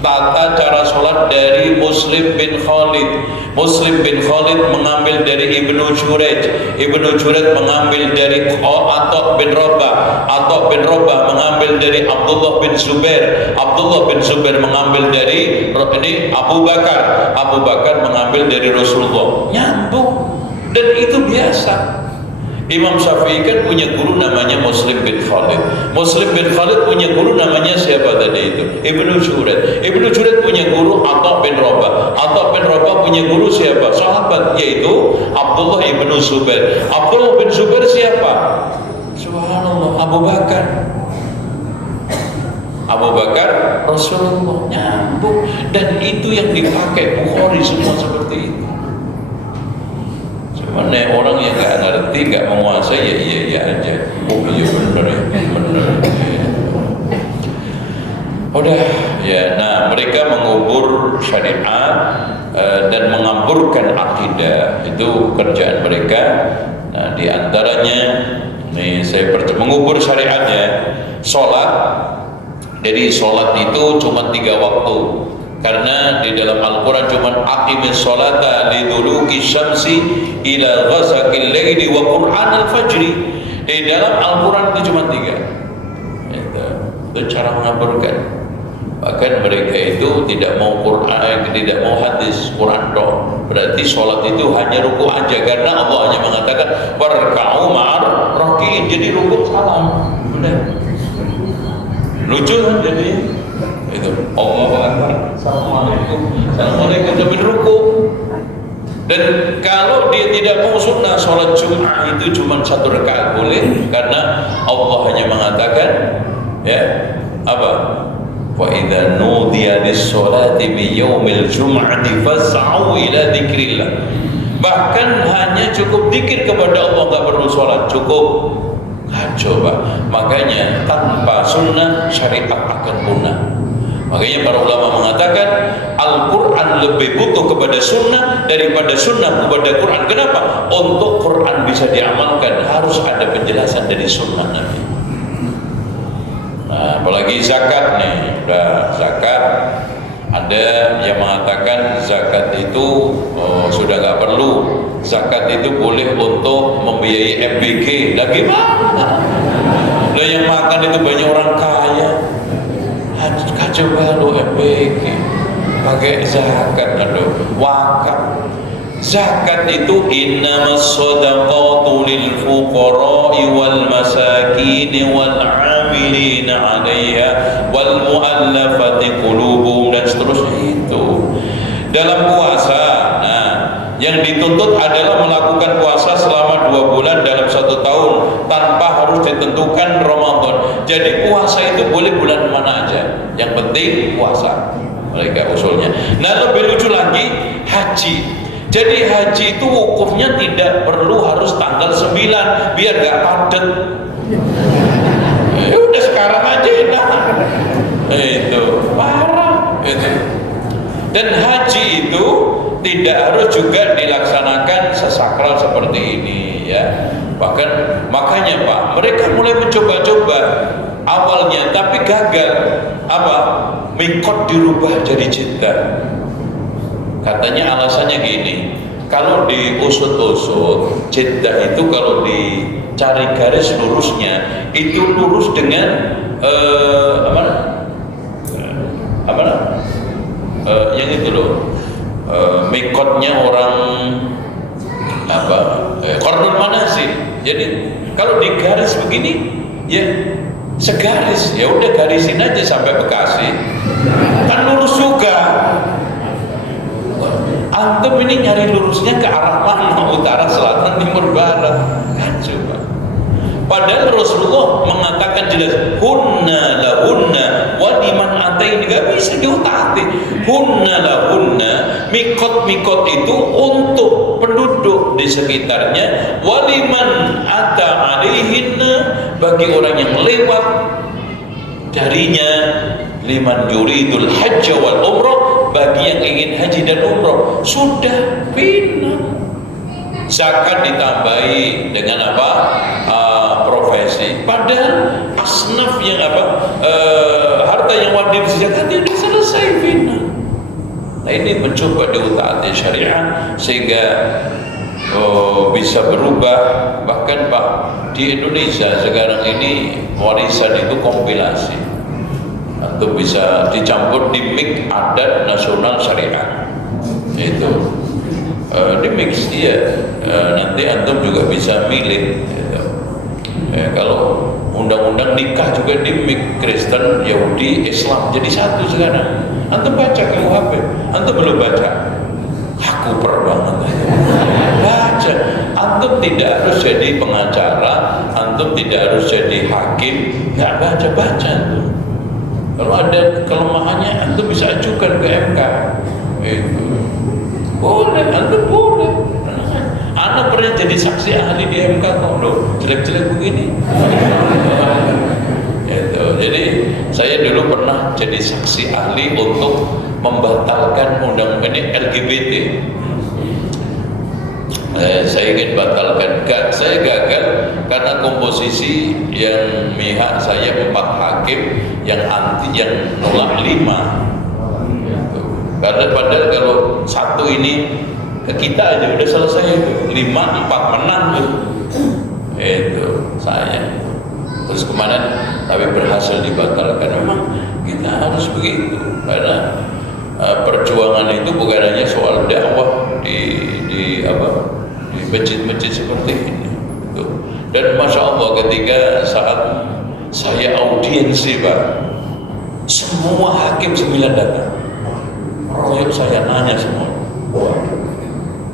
tata cara sholat dari Muslim bin Khalid. Muslim bin Khalid mengambil dari Ibnu Jurayj, Ibnu Jurayj mengambil dari Atha bin Rabah, Atha bin Rabah mengambil dari Abdullah bin Zubair, Abdullah bin Zubair mengambil dari ini Abu Bakar, Abu Bakar mengambil dari Rasulullah. Nyambung. Dan itu biasa. Imam Syafi'i kan punya guru namanya Muslim bin Khalid. Muslim bin Khalid punya guru namanya siapa tadi itu? Ibnu Jurayj. Ibnu Jurayj punya guru Atha bin Rabah. Atha bin Rabah punya guru siapa? Sahabat, yaitu Abdullah ibnu Zubair. Abdullah bin Zubair siapa? Subhanallah, Abu Bakar. Abu Bakar Rasulullah. Nyambung. Dan itu yang dipakai Bukhari semua seperti itu. Mana orang yang nggak ngerti, nggak menguasai, ya iya aja. Oh iya benar ya, benar. Ya. Udah ya. Nah, mereka mengubur syariat dan mengamburkan akidah, itu kerjaan mereka. Nah, di antaranya nih saya mengubur syariatnya, sholat. Jadi sholat itu cuma 3 waktu. Karena di dalam Al-Quran cuma aqimis sholata liduluki syamsi ila ghasaqil laili wa qur'an al-fajri. Di dalam Al-Quran itu cuma 3. Itu cara mengaburkan. Bahkan mereka itu tidak mau Quran, tidak mau hadis, Quran dong. Berarti sholat itu hanya ruku aja, karena Allah hanya mengatakan warka'u ma'ar raki'in. Jadi ruku salam. Udah. Lucu kan jadi itu Allahu Akbar, Assalamualaikum, Assalamualaikum sambil ruku. Dan kalau dia tidak mau sunnah sholat Jumat itu cuma 1 rakaat boleh, karena Allah hanya mengatakan ya apa? Wa idza nudiya lis-sholati bi yaumil jum'ati fas'au ila dzikrillah. Bahkan hanya cukup zikir kepada Allah, enggak perlu sholat, cukup. Coba, makanya tanpa sunnah syariat akan punah. Makanya para ulama mengatakan Al-Quran lebih butuh kepada sunnah daripada sunnah kepada Quran. Kenapa? Untuk Quran bisa diamalkan harus ada penjelasan dari sunnah Nabi. Nah, apalagi zakat nih, udah zakat. Ada yang mengatakan zakat itu sudah nggak perlu. Zakat itu boleh untuk membiayai MBG. Nah gimana? Nah, yang makan itu banyak orang kaya. Kacau balau MBG pakai zakat, aduh, wakaf. Zakat itu innamas shadaqatu lil fuqara'i wal masakin wal 'amilina 'alaiha wal mu'allafati qulubuhum, dan seterusnya itu. Dalam puasa, nah, yang dituntut adalah melakukan puasa selama 2 bulan dalam 1 tahun tanpa harus ditentukan Ramadan. Jadi puasa itu boleh bulan mana aja, yang penting puasa. Mereka usulnya. Nah, lebih lucu lagi haji. Jadi haji itu wukufnya tidak perlu harus tanggal 9 biar gak padet. Udah sekarang aja enak. Itu parah itu. Dan haji itu tidak harus juga dilaksanakan sesakral seperti ini ya. Bahkan makanya Pak, mereka mulai mencoba-coba awalnya tapi gagal. Apa? Mikot dirubah jadi Jeddah. Katanya alasannya gini, kalau diusut-usut Jeddah itu kalau dicari garis lurusnya itu lurus dengan yang itu loh, mikotnya orang apa, Qarnul Manazil. Jadi Kalau digaris begini, ya segaris, ya udah garisin aja sampai Bekasi, kan lurus juga. Antum ini nyari lurusnya ke arah mana? Utara, selatan, timur, barat, kan coba. Padahal Rasulullah mengatakan jelas, hunna lahunna waliman atain, nggak bisa diutak-atik. Hunna lahunna, mikot itu untuk penduduk di sekitarnya, waliman ata alaihinna, bagi orang yang lewat darinya, liman yuridul hajj wal umrah, bagi yang ingin haji dan umrah. Sudah benar. Zakat ditambahi dengan apa? Profesi. Padahal asnaf yang harta yang wajib zakat itu selesai benar. Nah, ini mencoba diutak-atik syariat sehingga bisa berubah. Bahkan Pak, di Indonesia sekarang ini warisan itu kompilasi, atau bisa dicampur di mix adat nasional syariat, itu di mix dia. Nanti antum juga bisa milih gitu. Kalau undang-undang nikah juga di mix Kristen, Yahudi, Islam jadi satu sekarang. Antum baca KUHP, antum belum baca? Aku banget baca. Antum tidak harus jadi pengacara, antum tidak harus jadi hakim, nggak baca tuh. Kalau ada kelemahannya, antum bisa ajukan ke MK. Itu boleh, antum boleh. Anak pernah jadi saksi ahli di MK kok, loh jelek-jelek begini. Itu. Jadi saya dulu pernah jadi saksi ahli untuk membatalkan undang-undang ini LGBT. Saya ingin batalkan, saya gagal karena komposisi yang mihak saya 4 hakim, yang anti, yang nolak 5. Karena padahal kalau satu ini ke kita aja udah selesai itu, 5, 4 menang tuh. Itu saya. Terus kemarin tapi berhasil dibatalkan. Memang kita harus begitu, karena perjuangan itu bukan hanya soal dakwah di masjid-masjid seperti ini. Dan masya Allah, ketika saat saya audiensi Pak, semua hakim 9 datang. Royok saya nanya semua.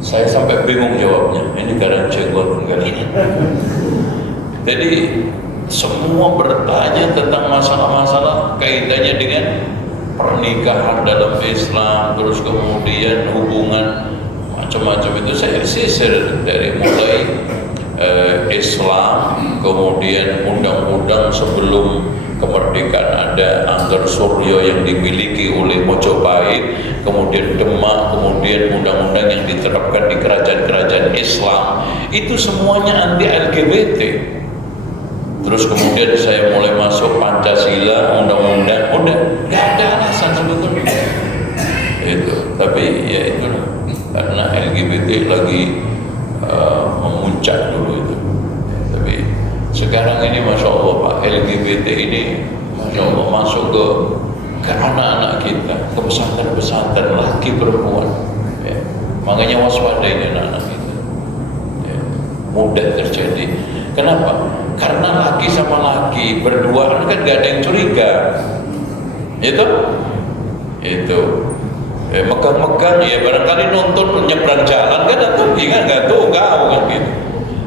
Saya sampai bingung jawabnya. Ini karena jenggot kali ini. Jadi semua bertanya tentang masalah-masalah kaitannya dengan pernikahan dalam Islam, terus kemudian hubungan macam-macam itu saya sisir dari mulai Islam, kemudian undang-undang sebelum kemerdekaan ada Angger Suryo yang dimiliki oleh Mojopahit, kemudian Demak, kemudian undang-undang yang diterapkan di kerajaan-kerajaan Islam, itu semuanya anti LGBT. Terus kemudian saya mulai masuk Pancasila, undang-undang, udah gak ada alasan sebetulnya itu. Tapi ya itulah, karena LGBT lagi memuncak dulu itu. Tapi sekarang ini masya Allah Pak, LGBT ini masya Allah masuk ke anak-anak kita, ke pesantren-pesantren laki perempuan. Ya. Makanya waspadai anak-anak kita. Ya. Mudah terjadi. Kenapa? Karena laki sama laki berduaan kan gak ada yang curiga. Itu megang-megang ya, barangkali nonton nyebrang jalan kan, atau nggak tahu kan gitu.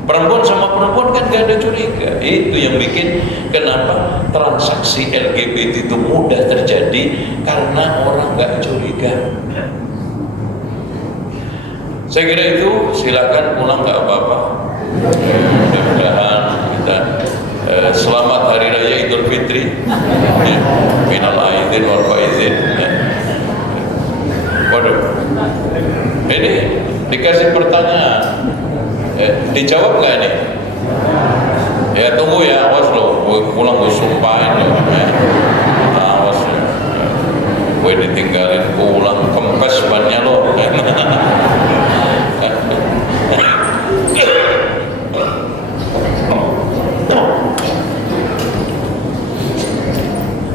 Perempuan sama perempuan kan gak ada curiga. Itu yang bikin kenapa transaksi LGBT itu mudah terjadi, karena orang gak curiga. Saya kira itu, silakan pulang gak apa-apa. Mudah-mudahan kita selamat Hari Raya Idul Fitri. Minal aidin wal faizin. Waduh, ini dikasih pertanyaan, dijawab nggak nih? Ya tunggu ya, awas lo, gue pulang gue sumpahin lo, awas lo, gue ditinggalin pulang, kempes bannya lo.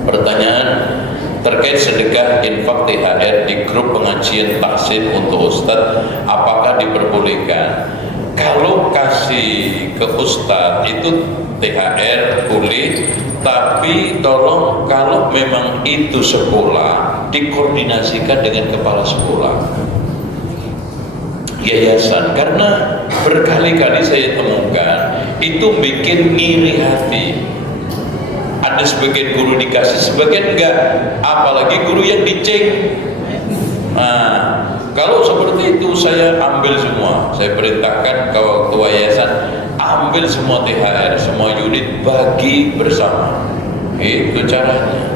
Pertanyaan terkait sedekah infak THR di grup pengajian tahsin untuk Ustadz, apakah diperbolehkan? Kalau kasih ke ustadz itu THR boleh, tapi tolong kalau memang itu sekolah dikoordinasikan dengan kepala sekolah yayasan, karena berkali-kali saya temukan itu bikin iri hati. Ada sebagian guru dikasih, sebagian enggak, apalagi guru yang diceng. Nah, kalau seperti itu saya ambil semua, saya perintahkan ke ketua yayasan ambil semua THR, semua unit bagi bersama. Itu caranya.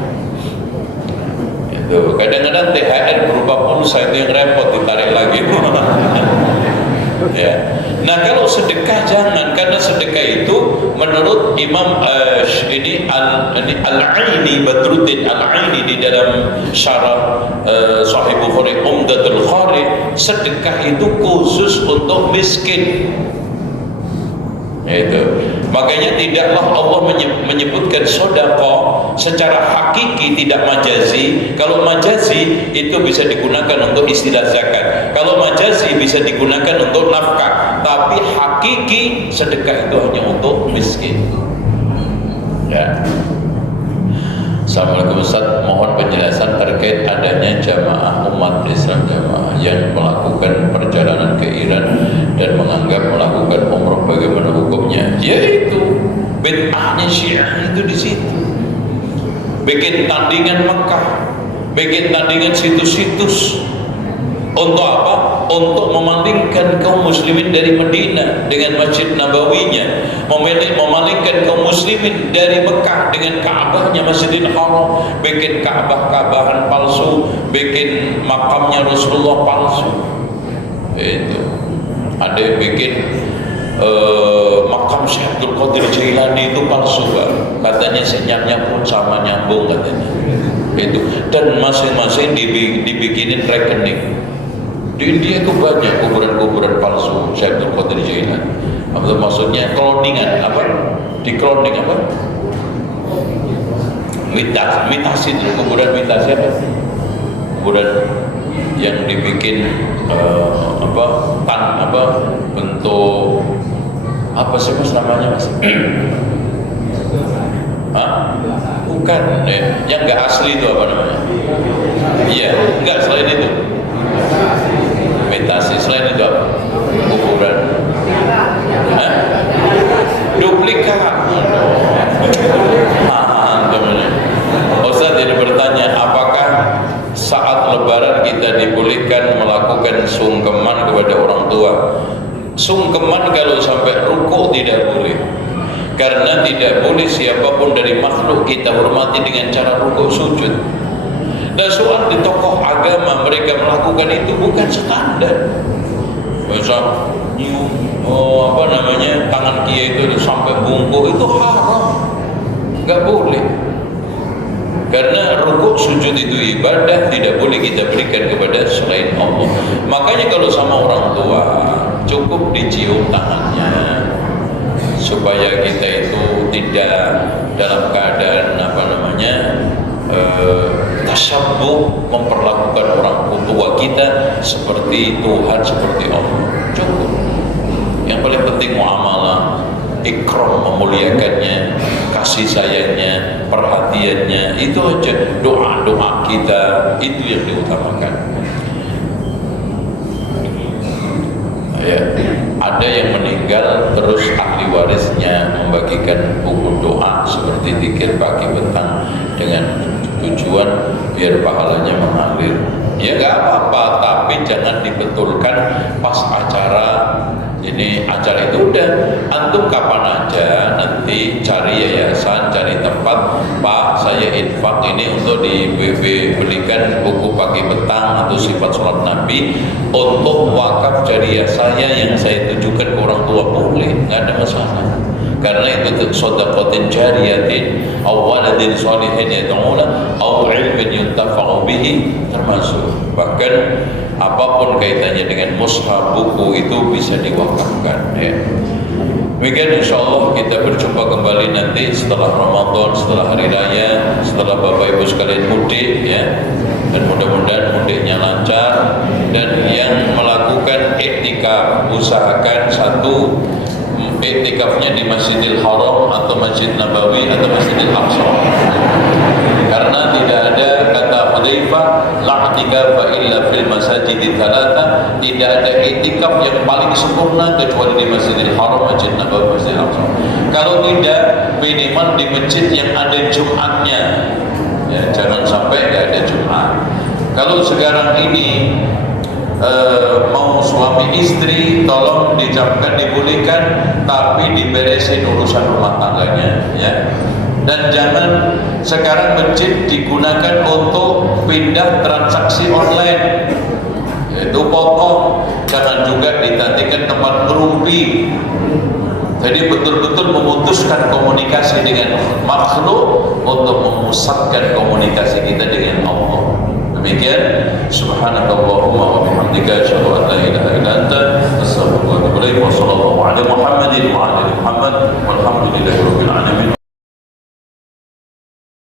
Itu kadang-kadang THR berupa pulsa, itu yang repot, ditarik lagi. Ya. Nah, kalau sedekah jangan, karena sedekah itu menurut Imam Al-Aini, Badruddin Al-Aini di dalam syarah Sahih Bukhari Umdatul Qari, sedekah itu khusus untuk miskin. Itu makanya tidaklah Allah menyebutkan sedekah secara hakiki, tidak majazi. Kalau majazi itu bisa digunakan untuk istilah zakat, kalau majazi bisa digunakan untuk nafkah, tapi hakiki sedekah itu hanya untuk miskin. Ya. Assalamualaikum Ustaz, mohon penjelasan terkait adanya jamaah umat Islam jamaah yang melakukan perjalanan ke Iran dan menganggap melakukan umroh, bagaimana hukumnya? Yaitu bid'ahnya Syiah itu di situ. Bikin tandingan Mekah, bikin tandingan situs-situs. Untuk apa? Untuk memalingkan kaum muslimin dari Madinah dengan Masjid Nabawinya, memalingkan kaum muslimin dari Mekah dengan Ka'bahnya, Masjidil Haram, bikin Ka'bahan palsu, bikin makamnya Rasulullah palsu. Itu ada yang bikin makam Syekh Abdul Qadir Jailani itu palsu, katanya sinyalnya pun sama nyambung katanya. Itu, dan masing-masing dibikinin rekening. Di India itu banyak kuburan-kuburan palsu Syekh Abdul Qadir Jailani. Maksudnya cloningan, apa? Di cloning apa? Mitasi itu, kuburan mitasi apa? Kuburan yang dibikin bentuk apa sih mas namanya mas? Hah? Bukan, yang nggak asli itu apa namanya? Iya, nggak, selain itu. Imitasi, selain itu apa? Kuburan. Hah? Duplikat. Ustaz jadi bertanya, apakah saat lebaran kita dibolehkan melakukan sungkeman kepada orang tua? Sungkeman kalau sampai rukuk tidak boleh, karena tidak boleh siapapun dari makhluk kita hormati dengan cara rukuk sujud. Dan soal di tokoh agama mereka melakukan itu bukan standar. Misal tangan kiai itu sampai bungkuk, itu haram, nggak boleh. Karena rukuk sujud itu ibadah, tidak boleh kita berikan kepada selain Allah. Makanya kalau sama orang tua cukup dicium tangannya, supaya kita itu tidak dalam keadaan tasyabbuh, memperlakukan orang tua kita seperti Tuhan, seperti Allah. Cukup. Yang paling penting muamalah, ikram, memuliakannya, kasih sayangnya, perhatiannya, itu aja. Doa-doa kita itu yang diutamakan. Ya, ada yang meninggal terus ahli warisnya membagikan buku doa seperti zikir pagi petang dengan tujuan biar pahalanya mengalir. Ya nggak apa-apa, tapi jangan dibetulkan pas acara. Ini acara itu udah antum kapan aja nanti cari yayasan, cari tempat, Pak saya infak ini untuk dibelikan buku pagi petang atau sifat sholat Nabi untuk wakaf jariah saya yang saya tujukan ke orang tua, boleh, nggak ada masalah. Karena itu sedekah jariyatin aw waladin shalihin yad'una aw ilmin yuntafa'u bihi termasuk. Bahkan apapun kaitannya dengan mushaf, buku itu bisa diwakafkan ya. Demikian insyaAllah kita berjumpa kembali nanti setelah Ramadan, setelah Hari Raya, setelah Bapak Ibu sekalian mudik ya. Dan mudah-mudahan mudiknya lancar. Dan yang melakukan iktikaf, usahakan satu, iktikafnya di Masjidil Haram atau Masjid Nabawi atau Masjidil Aqsa. Karena tidak ada, kata Hudzaifah, la i'tikafa illa fil masajidil thalatha, tidak ada iktikaf yang paling sempurna kecuali di Masjidil Haram, Masjid Nabawi, Masjidil Aqsa. Kalau tidak, minimal di masjid yang ada Jumatnya. Ya, jangan sampai tidak ada Jumat. Kalau sekarang ini mau suami istri, tolong dicamkan, dibolehkan, tapi diberesin urusan rumah tangganya ya. Dan jangan sekarang masjid digunakan untuk pindah transaksi online, yaitu potong. Jangan juga ditatikan tempat ngerumpi. Jadi betul-betul memutuskan komunikasi dengan makhluk untuk memusatkan komunikasi kita dengan Allah. Demikian, subhanakallahumma wa bihamdika asyhadu an la ilaha illa anta astaghfiruka wa atubu ilaik. Wa sallallahu ala Muhammadin wa ala ali Muhammad walhamdulillahi rabbil alamin.